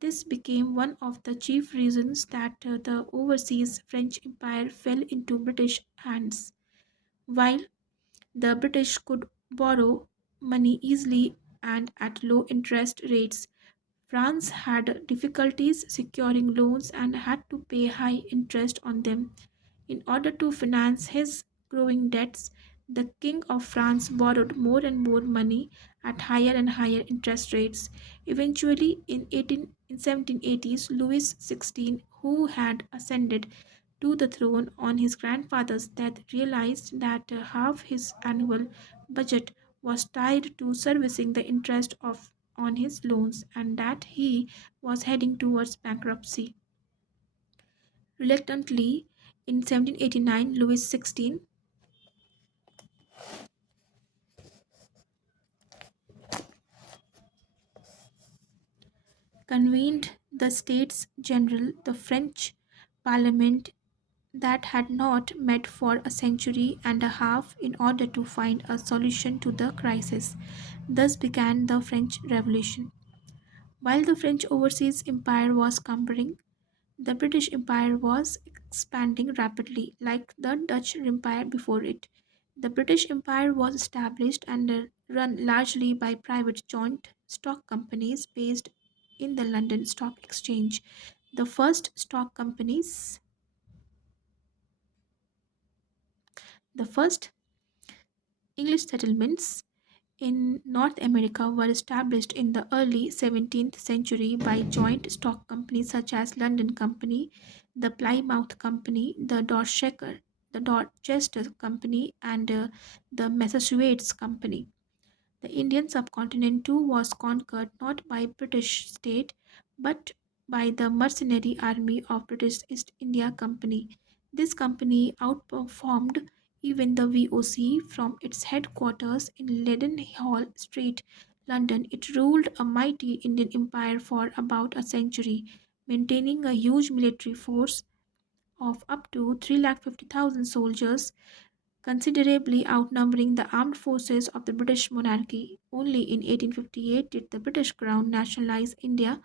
This became one of the chief reasons that the overseas French Empire fell into British hands. While the British could borrow money easily and at low interest rates, France had difficulties securing loans and had to pay high interest on them. In order to finance his growing debts, the King of France borrowed more and more money at higher and higher interest rates. Eventually, in 1780s, Louis XVI, who had ascended to the throne on his grandfather's death, realized that half his annual budget was tied to servicing the interest of on his loans and that he was heading towards bankruptcy. Reluctantly, in 1789, Louis XVI convened the States General, the French Parliament that had not met for a century and a half in order to find a solution to the crisis. Thus began the French Revolution. While the French overseas empire was crumbling, the British Empire was expanding rapidly, like the Dutch Empire before it. The British Empire was established and run largely by private joint stock companies based in the London Stock Exchange. The first stock companies, the first English settlements in North America were established in the early 17th century by joint stock companies such as London Company, the Plymouth Company, the Dorchester Company, and the Massachusetts Company. The Indian subcontinent too was conquered not by British state but by the mercenary army of British East India Company. This company outperformed even the VOC from its headquarters in Leadenhall Street, London. It ruled a mighty Indian empire for about a century, maintaining a huge military force of up to 350,000 soldiers, considerably outnumbering the armed forces of the British monarchy. Only in 1858 did the British Crown nationalize India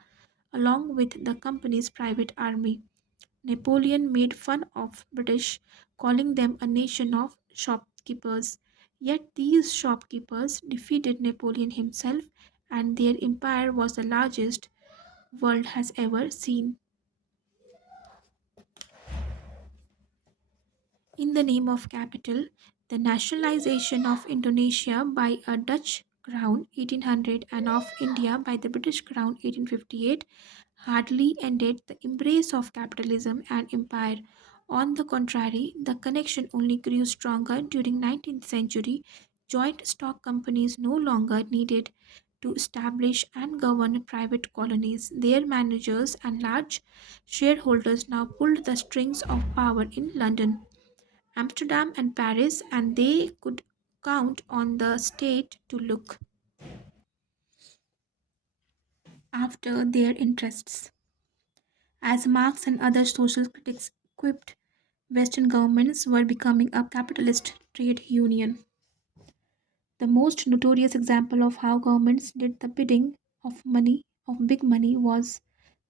along with the company's private army. Napoleon made fun of British, calling them a nation of shopkeepers. Yet these shopkeepers defeated Napoleon himself, and their empire was the largest world has ever seen. In the name of capital, the nationalization of Indonesia by a Dutch crown 1800 and of India by the British crown 1858 hardly ended the embrace of capitalism and empire. On the contrary, the connection only grew stronger during 19th century. Joint stock companies no longer needed to establish and govern private colonies. Their managers and large shareholders now pulled the strings of power in London, Amsterdam, and Paris, and they could count on the state to look after their interests. As Marx and other social critics quipped, Western governments were becoming a capitalist trade union. The most notorious example of how governments did the bidding of big money was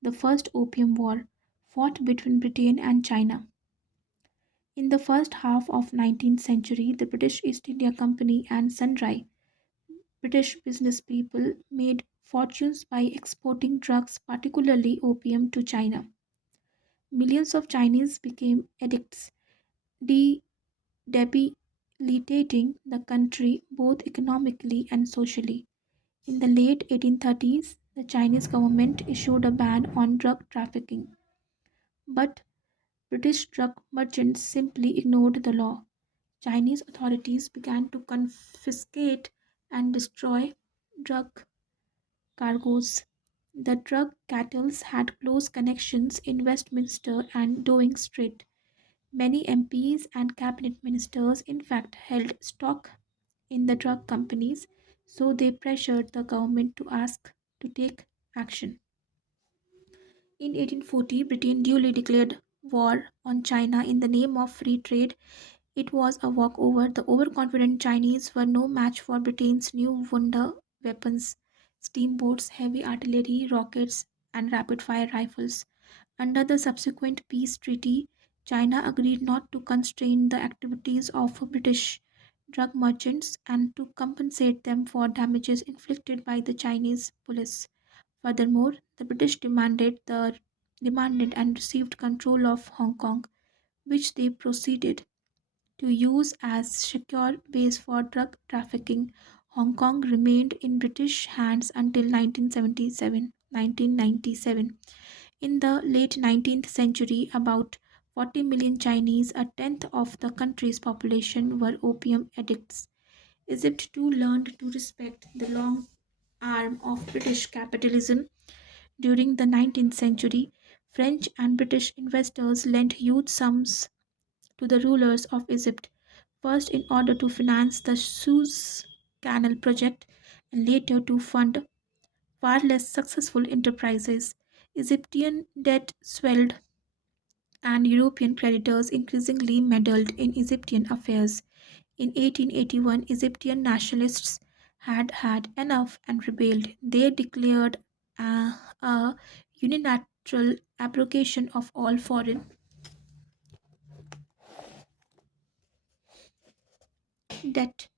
the first Opium War, fought between Britain and China. In the first half of 19th century, the British East India Company and sundry British business people made fortunes by exporting drugs, particularly opium, to China. Millions of Chinese became addicts, de- debilitating the country both economically and socially. In the late 1830s, the Chinese government issued a ban on drug trafficking, but British drug merchants simply ignored the law. Chinese authorities began to confiscate and destroy drug cargoes. The drug cartels had close connections in Westminster and Downing Street. Many MPs and cabinet ministers, in fact, held stock in the drug companies, so they pressured the government to ask to take action. In 1840, Britain duly declared war on China in the name of free trade. It was a walkover. The overconfident Chinese were no match for Britain's new wonder weapons, steamboats, heavy artillery, rockets, and rapid fire rifles. Under the subsequent peace treaty, China agreed not to constrain the activities of British drug merchants and to compensate them for damages inflicted by the Chinese police. Furthermore, the British demanded and received control of Hong Kong, which they proceeded to use as secure base for drug trafficking. Hong Kong remained in British hands until 1997. In the late 19th century, about 40 million Chinese, a tenth of the country's population, were opium addicts. Egypt too learned to respect the long arm of British capitalism. During the 19th century, French and British investors lent huge sums to the rulers of Egypt, first in order to finance the Suez Canal project and later to fund far less successful enterprises. Egyptian debt swelled and European creditors increasingly meddled in Egyptian affairs. In 1881, Egyptian nationalists had had enough and rebelled. They declared a unilateral abrogation of all foreign debt.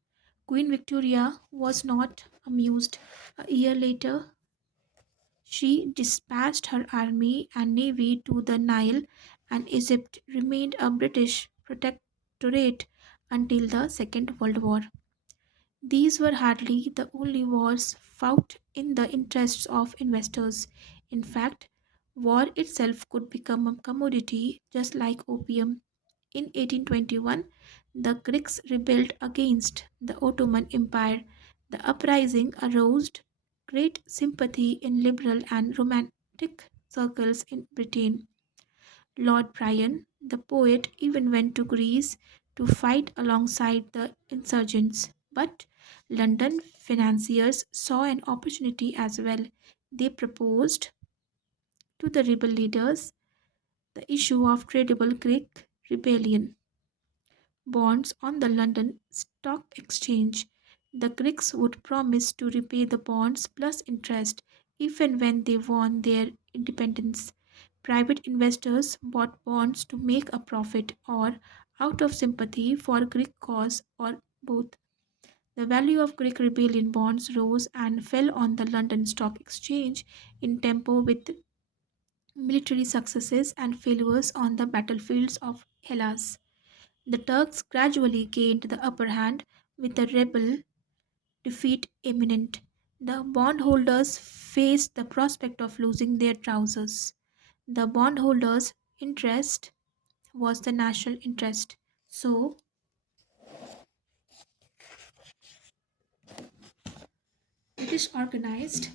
Queen Victoria was not amused. A year later, she dispatched her army and navy to the Nile, and Egypt remained a British protectorate until the Second World War. These were hardly the only wars fought in the interests of investors. In fact, war itself could become a commodity just like opium. In 1821, the Greeks rebelled against the Ottoman Empire. The uprising aroused great sympathy in liberal and romantic circles in Britain. Lord Byron, the poet, even went to Greece to fight alongside the insurgents. But London financiers saw an opportunity as well. They proposed to the rebel leaders the issue of tradable Greek rebellion bonds on the London Stock Exchange. The Greeks would promise to repay the bonds plus interest if and when they won their independence. Private investors bought bonds to make a profit or out of sympathy for Greek cause or both. The value of Greek rebellion bonds rose and fell on the London Stock Exchange in tempo with military successes and failures on the battlefields of Hellas. The Turks gradually gained the upper hand with the rebel defeat imminent. The bondholders faced the prospect of losing their trousers. The bondholders' interest was the national interest. So, British organized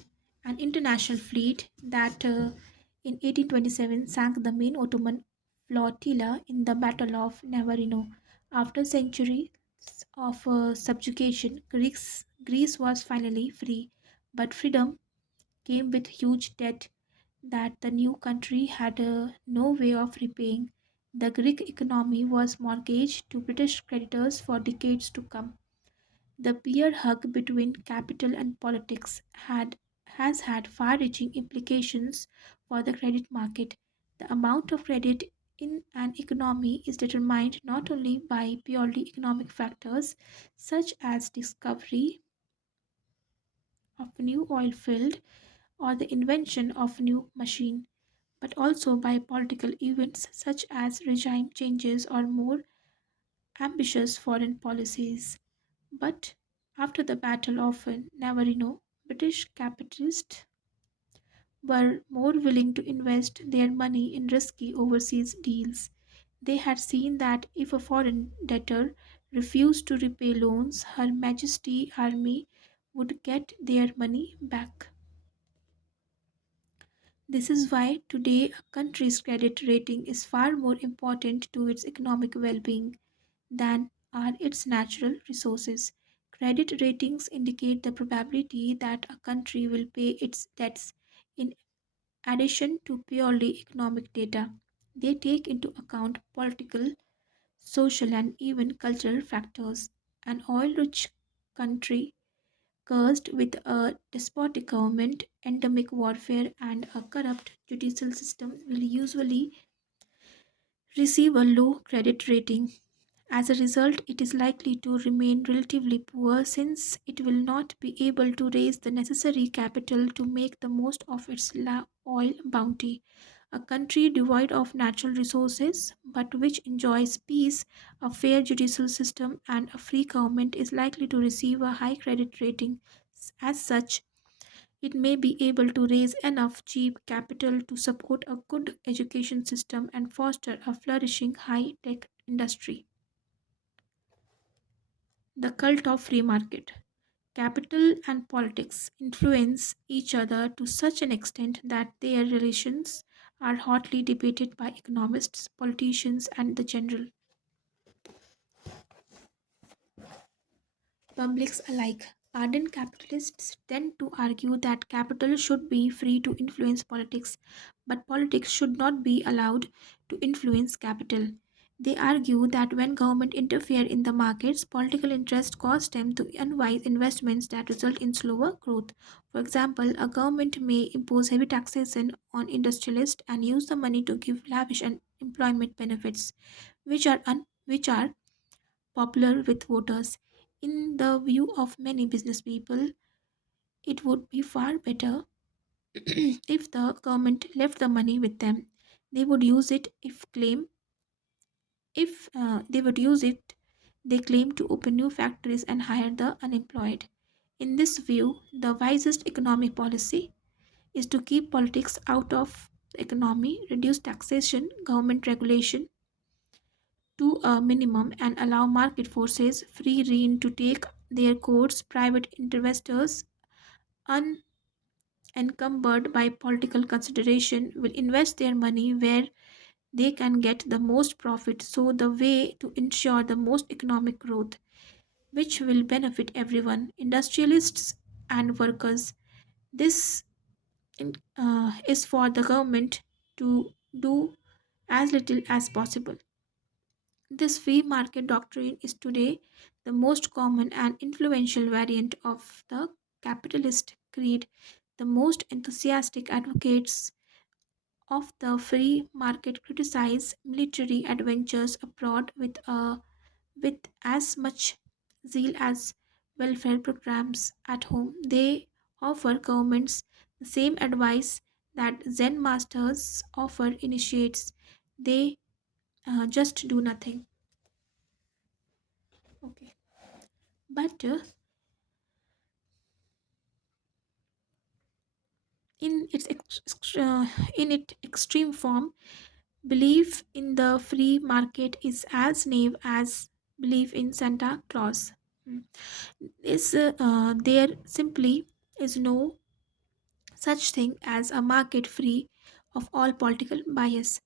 an international fleet that in 1827 sank the main Ottoman flotilla in the Battle of Navarino. After centuries of subjugation, Greece was finally free, but freedom came with huge debt that the new country had no way of repaying. The Greek economy was mortgaged to British creditors for decades to come. The bear hug between capital and politics has had far reaching implications for the credit market. The amount of credit in an economy is determined not only by purely economic factors such as discovery of a new oil field or the invention of a new machine, but also by political events such as regime changes or more ambitious foreign policies. But after the Battle of Navarino, British capitalists were more willing to invest their money in risky overseas deals. They had seen that if a foreign debtor refused to repay loans, Her Majesty Army would get their money back. This is why today a country's credit rating is far more important to its economic well being than are its natural resources. Credit ratings indicate the probability that a country will pay its debts in addition to purely economic data. They take into account political, social, and even cultural factors. An oil rich country cursed with a despotic government, endemic warfare, and a corrupt judicial system will usually receive a low credit rating. As a result, it is likely to remain relatively poor since it will not be able to raise the necessary capital to make the most of its oil bounty. A country devoid of natural resources but which enjoys peace, a fair judicial system, and a free government is likely to receive a high credit rating. As such, it may be able to raise enough cheap capital to support a good education system and foster a flourishing high tech industry. The cult of free market. Capital and politics influence each other to such an extent that their relations are hotly debated by economists, politicians, and the general publics alike. Ardent capitalists tend to argue that capital should be free to influence politics, but politics should not be allowed to influence capital. They argue that when government interfere in the markets, political interest cause them to unwise investments that result in slower growth. For example, a government may impose heavy taxation on industrialists and use the money to give lavish and employment benefits, which are popular with voters. In the view of many business people, it would be far better if the government left the money with them. They would use it if claim if they would use it They claim to open new factories and hire the unemployed. In this view, the wisest economic policy is to keep politics out of the economy, reduce taxation, government regulation to a minimum, and allow market forces free rein to take their course. Private investors, unencumbered by political consideration, will invest their money where they can get the most profit. So, the way to ensure the most economic growth, which will benefit everyone, industrialists and workers. This is for the government to do as little as possible. This free market doctrine is today the most common and influential variant of the capitalist creed. The most enthusiastic advocates of the free market criticize military adventures abroad with as much zeal as welfare programs at home. They offer governments the same advice that Zen masters offer initiates. They just do nothing. Okay. But in in its extreme form, belief in the free market is as naive as belief in Santa Claus. Hmm. There simply is no such thing as a market free of all political bias.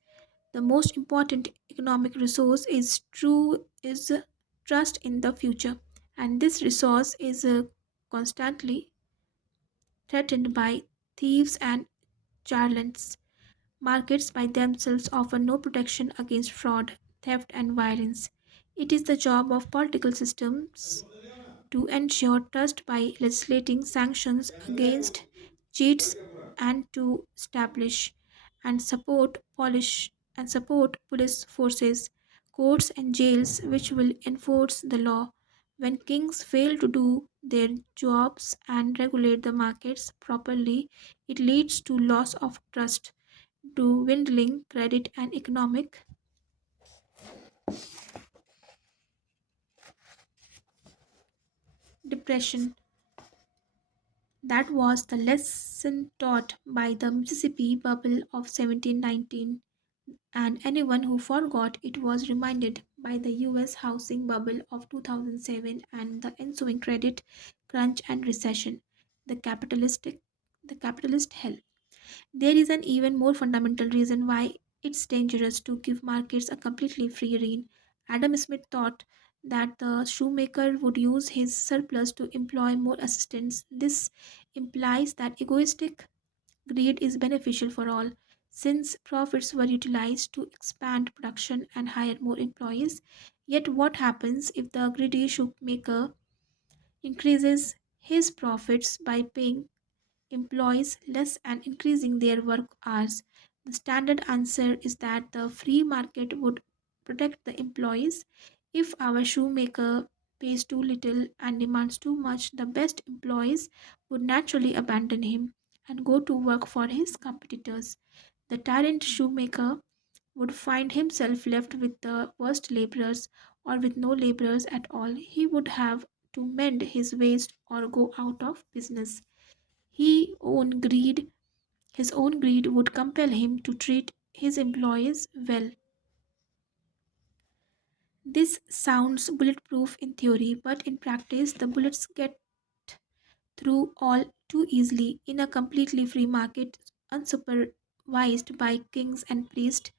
The most important economic resource is trust in the future, and this resource is constantly threatened by thieves and charlatans. Markets by themselves offer no protection against fraud, theft, and violence. It is the job of political systems to ensure trust by legislating sanctions against cheats and to establish and support police forces, courts and jails which will enforce the law. When kings fail to do their jobs and regulate the markets properly, it leads to loss of trust, to dwindling credit and economic depression. That was the lesson taught by the Mississippi bubble of 1719, and anyone who forgot it was reminded by the US housing bubble of 2007 and the ensuing credit crunch and recession. The capitalistic the capitalist hell. There is an even more fundamental reason why it's dangerous to give markets a completely free rein. Adam Smith thought that the shoemaker would use his surplus to employ more assistants. This implies that egoistic greed is beneficial for all, since profits were utilized to expand production and hire more employees. Yet, what happens if the greedy shoemaker increases his profits by paying employees less and increasing their work hours? The standard answer is that the free market would protect the employees. If our shoemaker pays too little and demands too much, the best employees would naturally abandon him and go to work for his competitors. The tyrant shoemaker would find himself left with the worst laborers or with no laborers at all. He would have to mend his waist or go out of business. His own greed would compel him to treat his employees well. This sounds bulletproof in theory, but in practice, the bullets get through all too easily in a completely free market, unsupervised by kings and priests.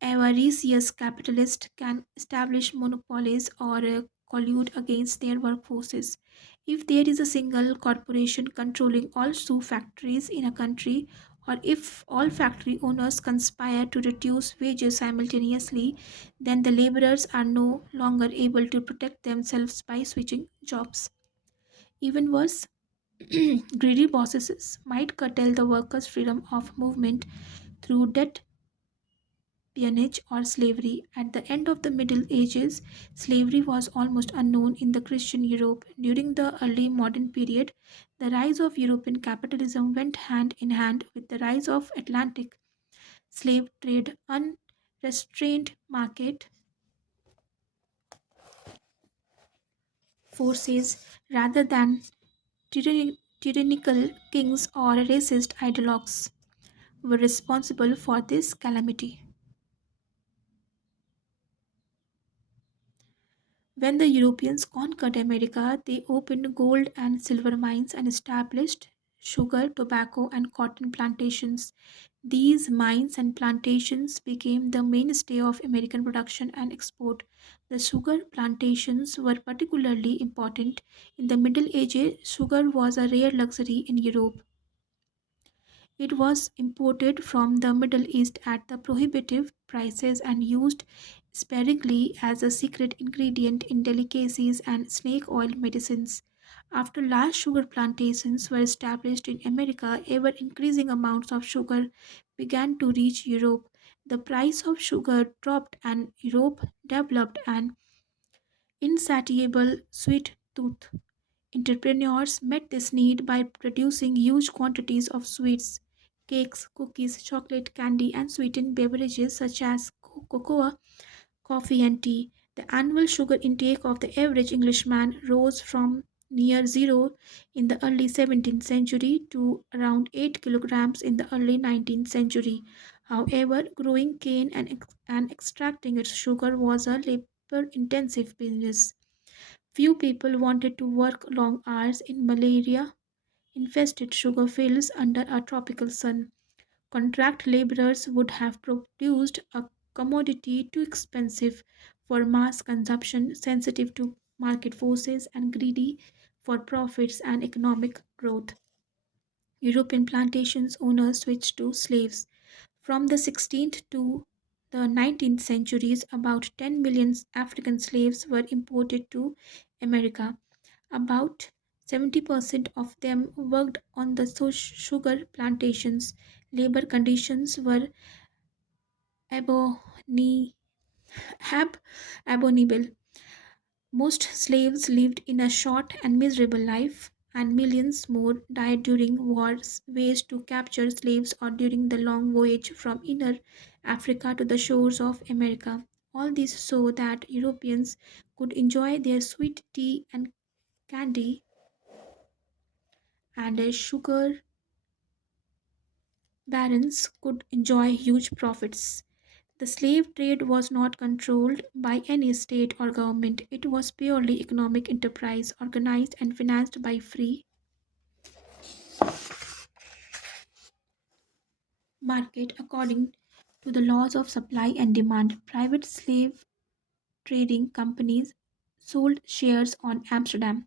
Avaricious capitalists can establish monopolies or collude against their workforces. If there is a single corporation controlling all shoe factories in a country, or if all factory owners conspire to reduce wages simultaneously, then the laborers are no longer able to protect themselves by switching jobs. Even worse, greedy bosses might curtail the workers' freedom of movement through debt, peonage, or slavery. At the end of the Middle Ages, slavery was almost unknown in the Christian Europe. During the early modern period, the rise of European capitalism went hand in hand with the rise of Atlantic slave trade. Unrestrained market forces rather than tyrannical kings or racist ideologues were responsible for this calamity. When the Europeans conquered America, they opened gold and silver mines and established sugar, tobacco, and cotton plantations. These mines and plantations became the mainstay of American production and export. The sugar plantations were particularly important. In the Middle Ages, sugar was a rare luxury in Europe. It was imported from the Middle East at the prohibitive prices and used sparingly as a secret ingredient in delicacies and snake oil medicines. After large sugar plantations were established in America, ever increasing amounts of sugar began to reach Europe. The price of sugar dropped, and Europe developed an insatiable sweet tooth. Entrepreneurs met this need by producing huge quantities of sweets, cakes, cookies, chocolate, candy, and sweetened beverages such as cocoa, coffee, and tea. The annual sugar intake of the average Englishman rose from near zero in the early 17th century to around 8 kilograms in the early 19th century. However, growing cane and extracting its sugar was a labor intensive business. Few people wanted to work long hours in malaria infested sugar fields under a tropical sun. Contract laborers would have produced a commodity too expensive for mass consumption, sensitive to market forces, and greedy for profits and economic growth. European plantations owners switched to slaves. From the 16th to the 19th centuries, about 10 million African slaves were imported to America. About 70% of them worked on the sugar plantations. Labor conditions were aboni- abominable. Most slaves lived in a short and miserable life, and millions more died during wars waged to capture slaves or during the long voyage from inner Africa to the shores of America. All this so that Europeans could enjoy their sweet tea and candy and sugar barons could enjoy huge profits. The slave trade was not controlled by any state or government. It was purely economic enterprise organized and financed by free market according to the laws of supply and demand. Private slave trading companies sold shares on Amsterdam,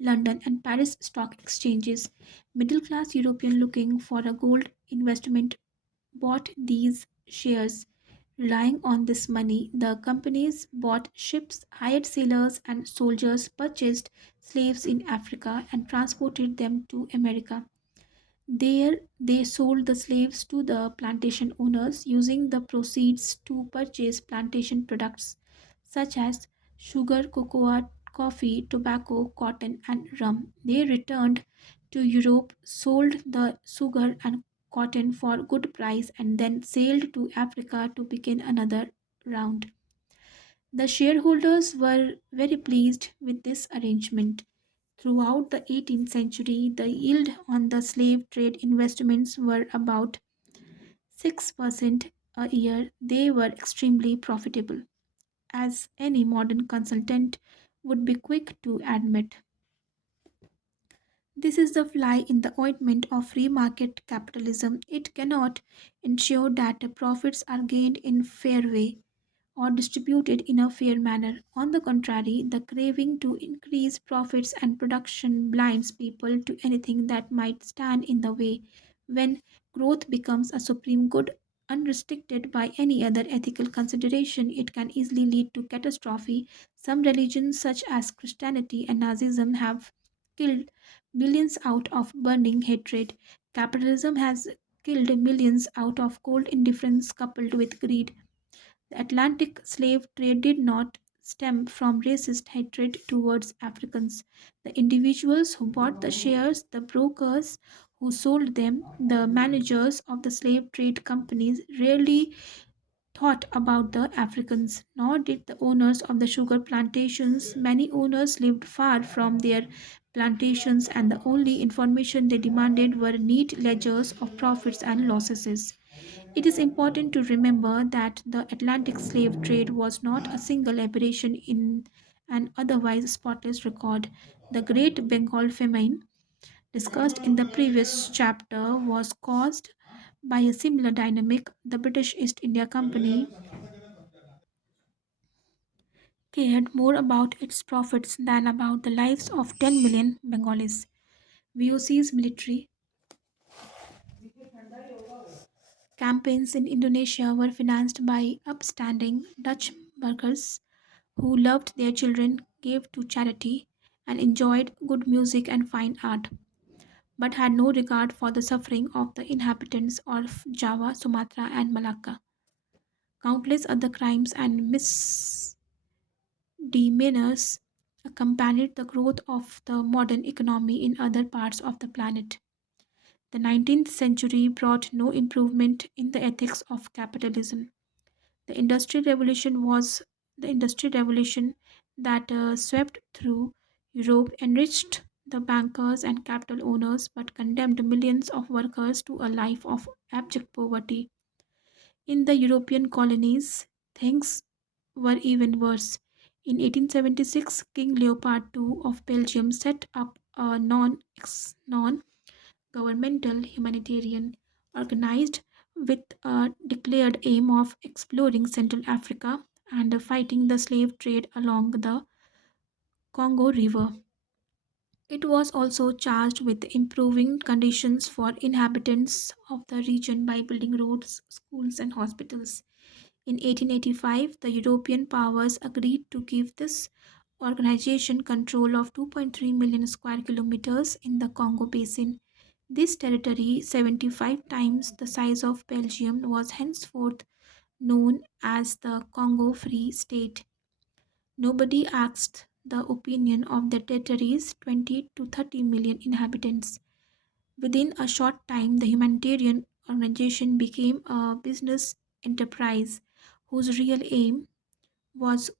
London, and Paris stock exchanges. Middle class European looking for a gold investment bought these shares. Relying on this money, the companies bought ships, hired sailors and soldiers, purchased slaves in Africa, and transported them to America. There, they sold the slaves to the plantation owners, using the proceeds to purchase plantation products such as sugar, cocoa, coffee, tobacco, cotton, and rum. They returned to Europe, sold the sugar and cotton for good price, and then sailed to Africa to begin another round. The shareholders were very pleased with this arrangement. Throughout the 18th century, the yield on the slave trade investments were about 6% a year. They were extremely profitable, as any modern consultant would be quick to admit. This is the fly in the ointment of free market capitalism. It cannot ensure that the profits are gained in fair way or distributed in a fair manner. On the contrary, the craving to increase profits and production blinds people to anything that might stand in the way. When growth becomes a supreme good, unrestricted by any other ethical consideration, it can easily lead to catastrophe. Some religions, such as Christianity and Nazism, have killed millions out of burning hatred. Capitalism has killed millions out of cold indifference coupled with greed. The Atlantic slave trade did not stem from racist hatred towards Africans. The individuals who bought the shares, the brokers who sold them, the managers of the slave trade companies rarely thought about the Africans, nor did the owners of the sugar plantations. Many owners lived far from their plantations, and the only information they demanded were neat ledgers of profits and losses. It is important to remember that the Atlantic slave trade was not a single aberration in an otherwise spotless record. The Great Bengal Famine, discussed in the previous chapter, was caused by a similar dynamic. The British East India Company cared more about its profits than about the lives of 10 million Bengalis. VOC's military campaigns in Indonesia were financed by upstanding Dutch burghers who loved their children, gave to charity, and enjoyed good music and fine art, but had no regard for the suffering of the inhabitants of Java, Sumatra, and Malacca. Countless other crimes and misdemeanors accompanied the growth of the modern economy in other parts of the planet. The 19th century brought no improvement in the ethics of capitalism. The Industrial Revolution was the Industrial Revolution that swept through Europe, enriched the bankers and capital owners, but condemned millions of workers to a life of abject poverty. In the European colonies, things were even worse. In 1876, King Leopold II of Belgium set up a non governmental humanitarian organized with a declared aim of exploring Central Africa and fighting the slave trade along the Congo River. It was also charged with improving conditions for inhabitants of the region by building roads, schools, and hospitals. In 1885, the European powers agreed to give this organization control of 2.3 million square kilometers in the Congo Basin. This territory, 75 times the size of Belgium, was henceforth known as the Congo Free State. Nobody asked the opinion of the territory's 20 to 30 million inhabitants. Within a short time, the humanitarian organization became a business enterprise whose real aim was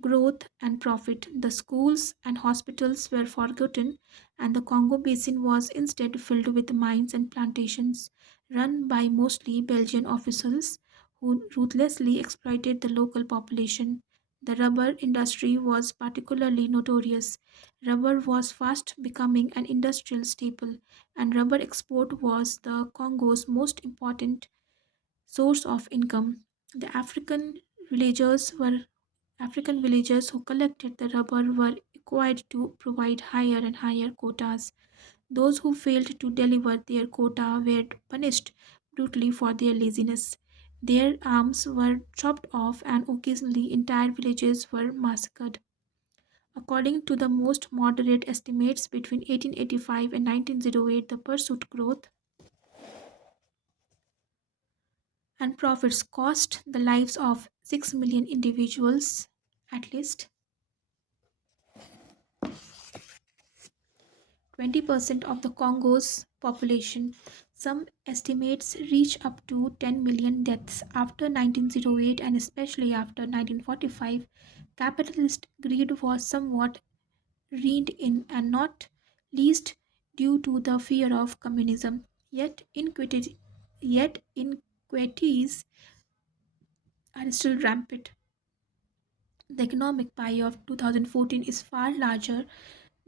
growth and profit. The schools and hospitals were forgotten, and the Congo Basin was instead filled with mines and plantations run by mostly Belgian officials who ruthlessly exploited the local population. The rubber industry was particularly notorious. Rubber was fast becoming an industrial staple, and rubber export was the Congo's most important source of income. The African villagers who collected the rubber were required to provide higher and higher quotas. Those who failed to deliver their quota were punished brutally for their laziness. Their arms were chopped off, and occasionally entire villages were massacred. According to the most moderate estimates, between 1885 and 1908, the pursuit growth and profits cost the lives of 6 million individuals at least. 20% of the Congo's population. Some estimates reach up to 10 million deaths after 1908 and especially after 1945. Capitalist greed was somewhat reined in and not least due to the fear of communism. Yet inequities are still rampant. The economic pie of 2014 is far larger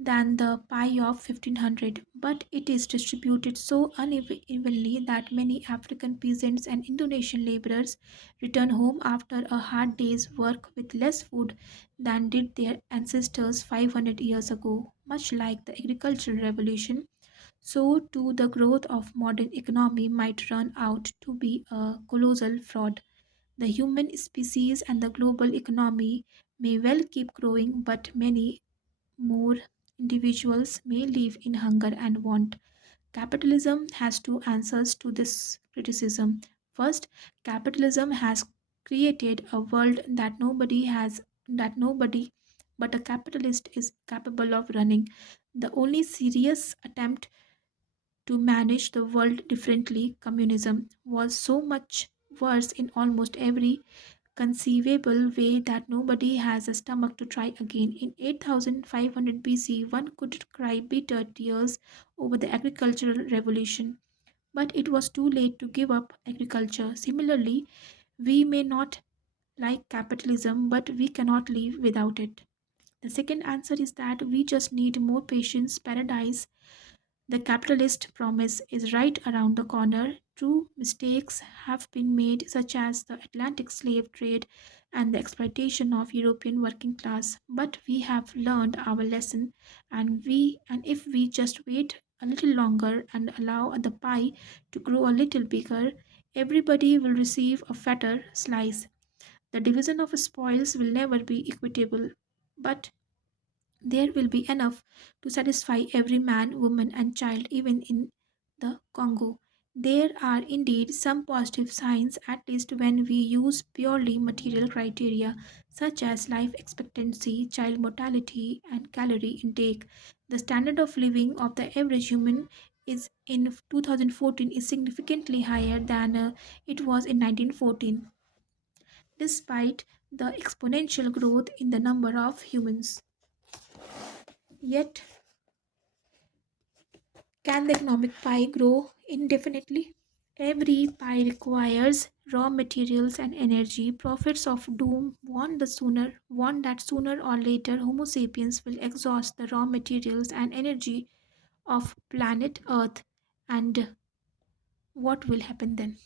than the pie of 1500, but it is distributed so unevenly that many African peasants and Indonesian laborers return home after a hard day's work with less food than did their ancestors 500 years ago. Much like the agricultural revolution, so too the growth of modern economy might run out to be a colossal fraud. The human species and the global economy may well keep growing, but many more individuals may live in hunger and want. Capitalism has two answers to this criticism. First, capitalism has created a world that nobody but a capitalist is capable of running. The only serious attempt to manage the world differently, communism, was so much. worse in almost every conceivable way that nobody has a stomach to try again. In 8500 BC, one could cry bitter tears over the agricultural revolution, but it was too late to give up agriculture. Similarly, we may not like capitalism, but we cannot live without it. The second answer is that we just need more patience. Paradise, the capitalist promise, is right around the corner. True mistakes have been made, such as the Atlantic slave trade and the exploitation of European working class. But we have learned our lesson, and if we just wait a little longer and allow the pie to grow a little bigger, everybody will receive a fatter slice. The division of spoils will never be equitable, but there will be enough to satisfy every man, woman, and child, even in the Congo. There are indeed some positive signs, at least when we use purely material criteria such as life expectancy, child mortality, and calorie intake. The standard of living of the average human is in 2014 is significantly higher than it was in 1914, despite the exponential growth in the number of humans. Yet, can the economic pie grow indefinitely? Every pie requires raw materials and energy. Prophets of doom warn that sooner or later Homo sapiens will exhaust the raw materials and energy of planet Earth. And what will happen then?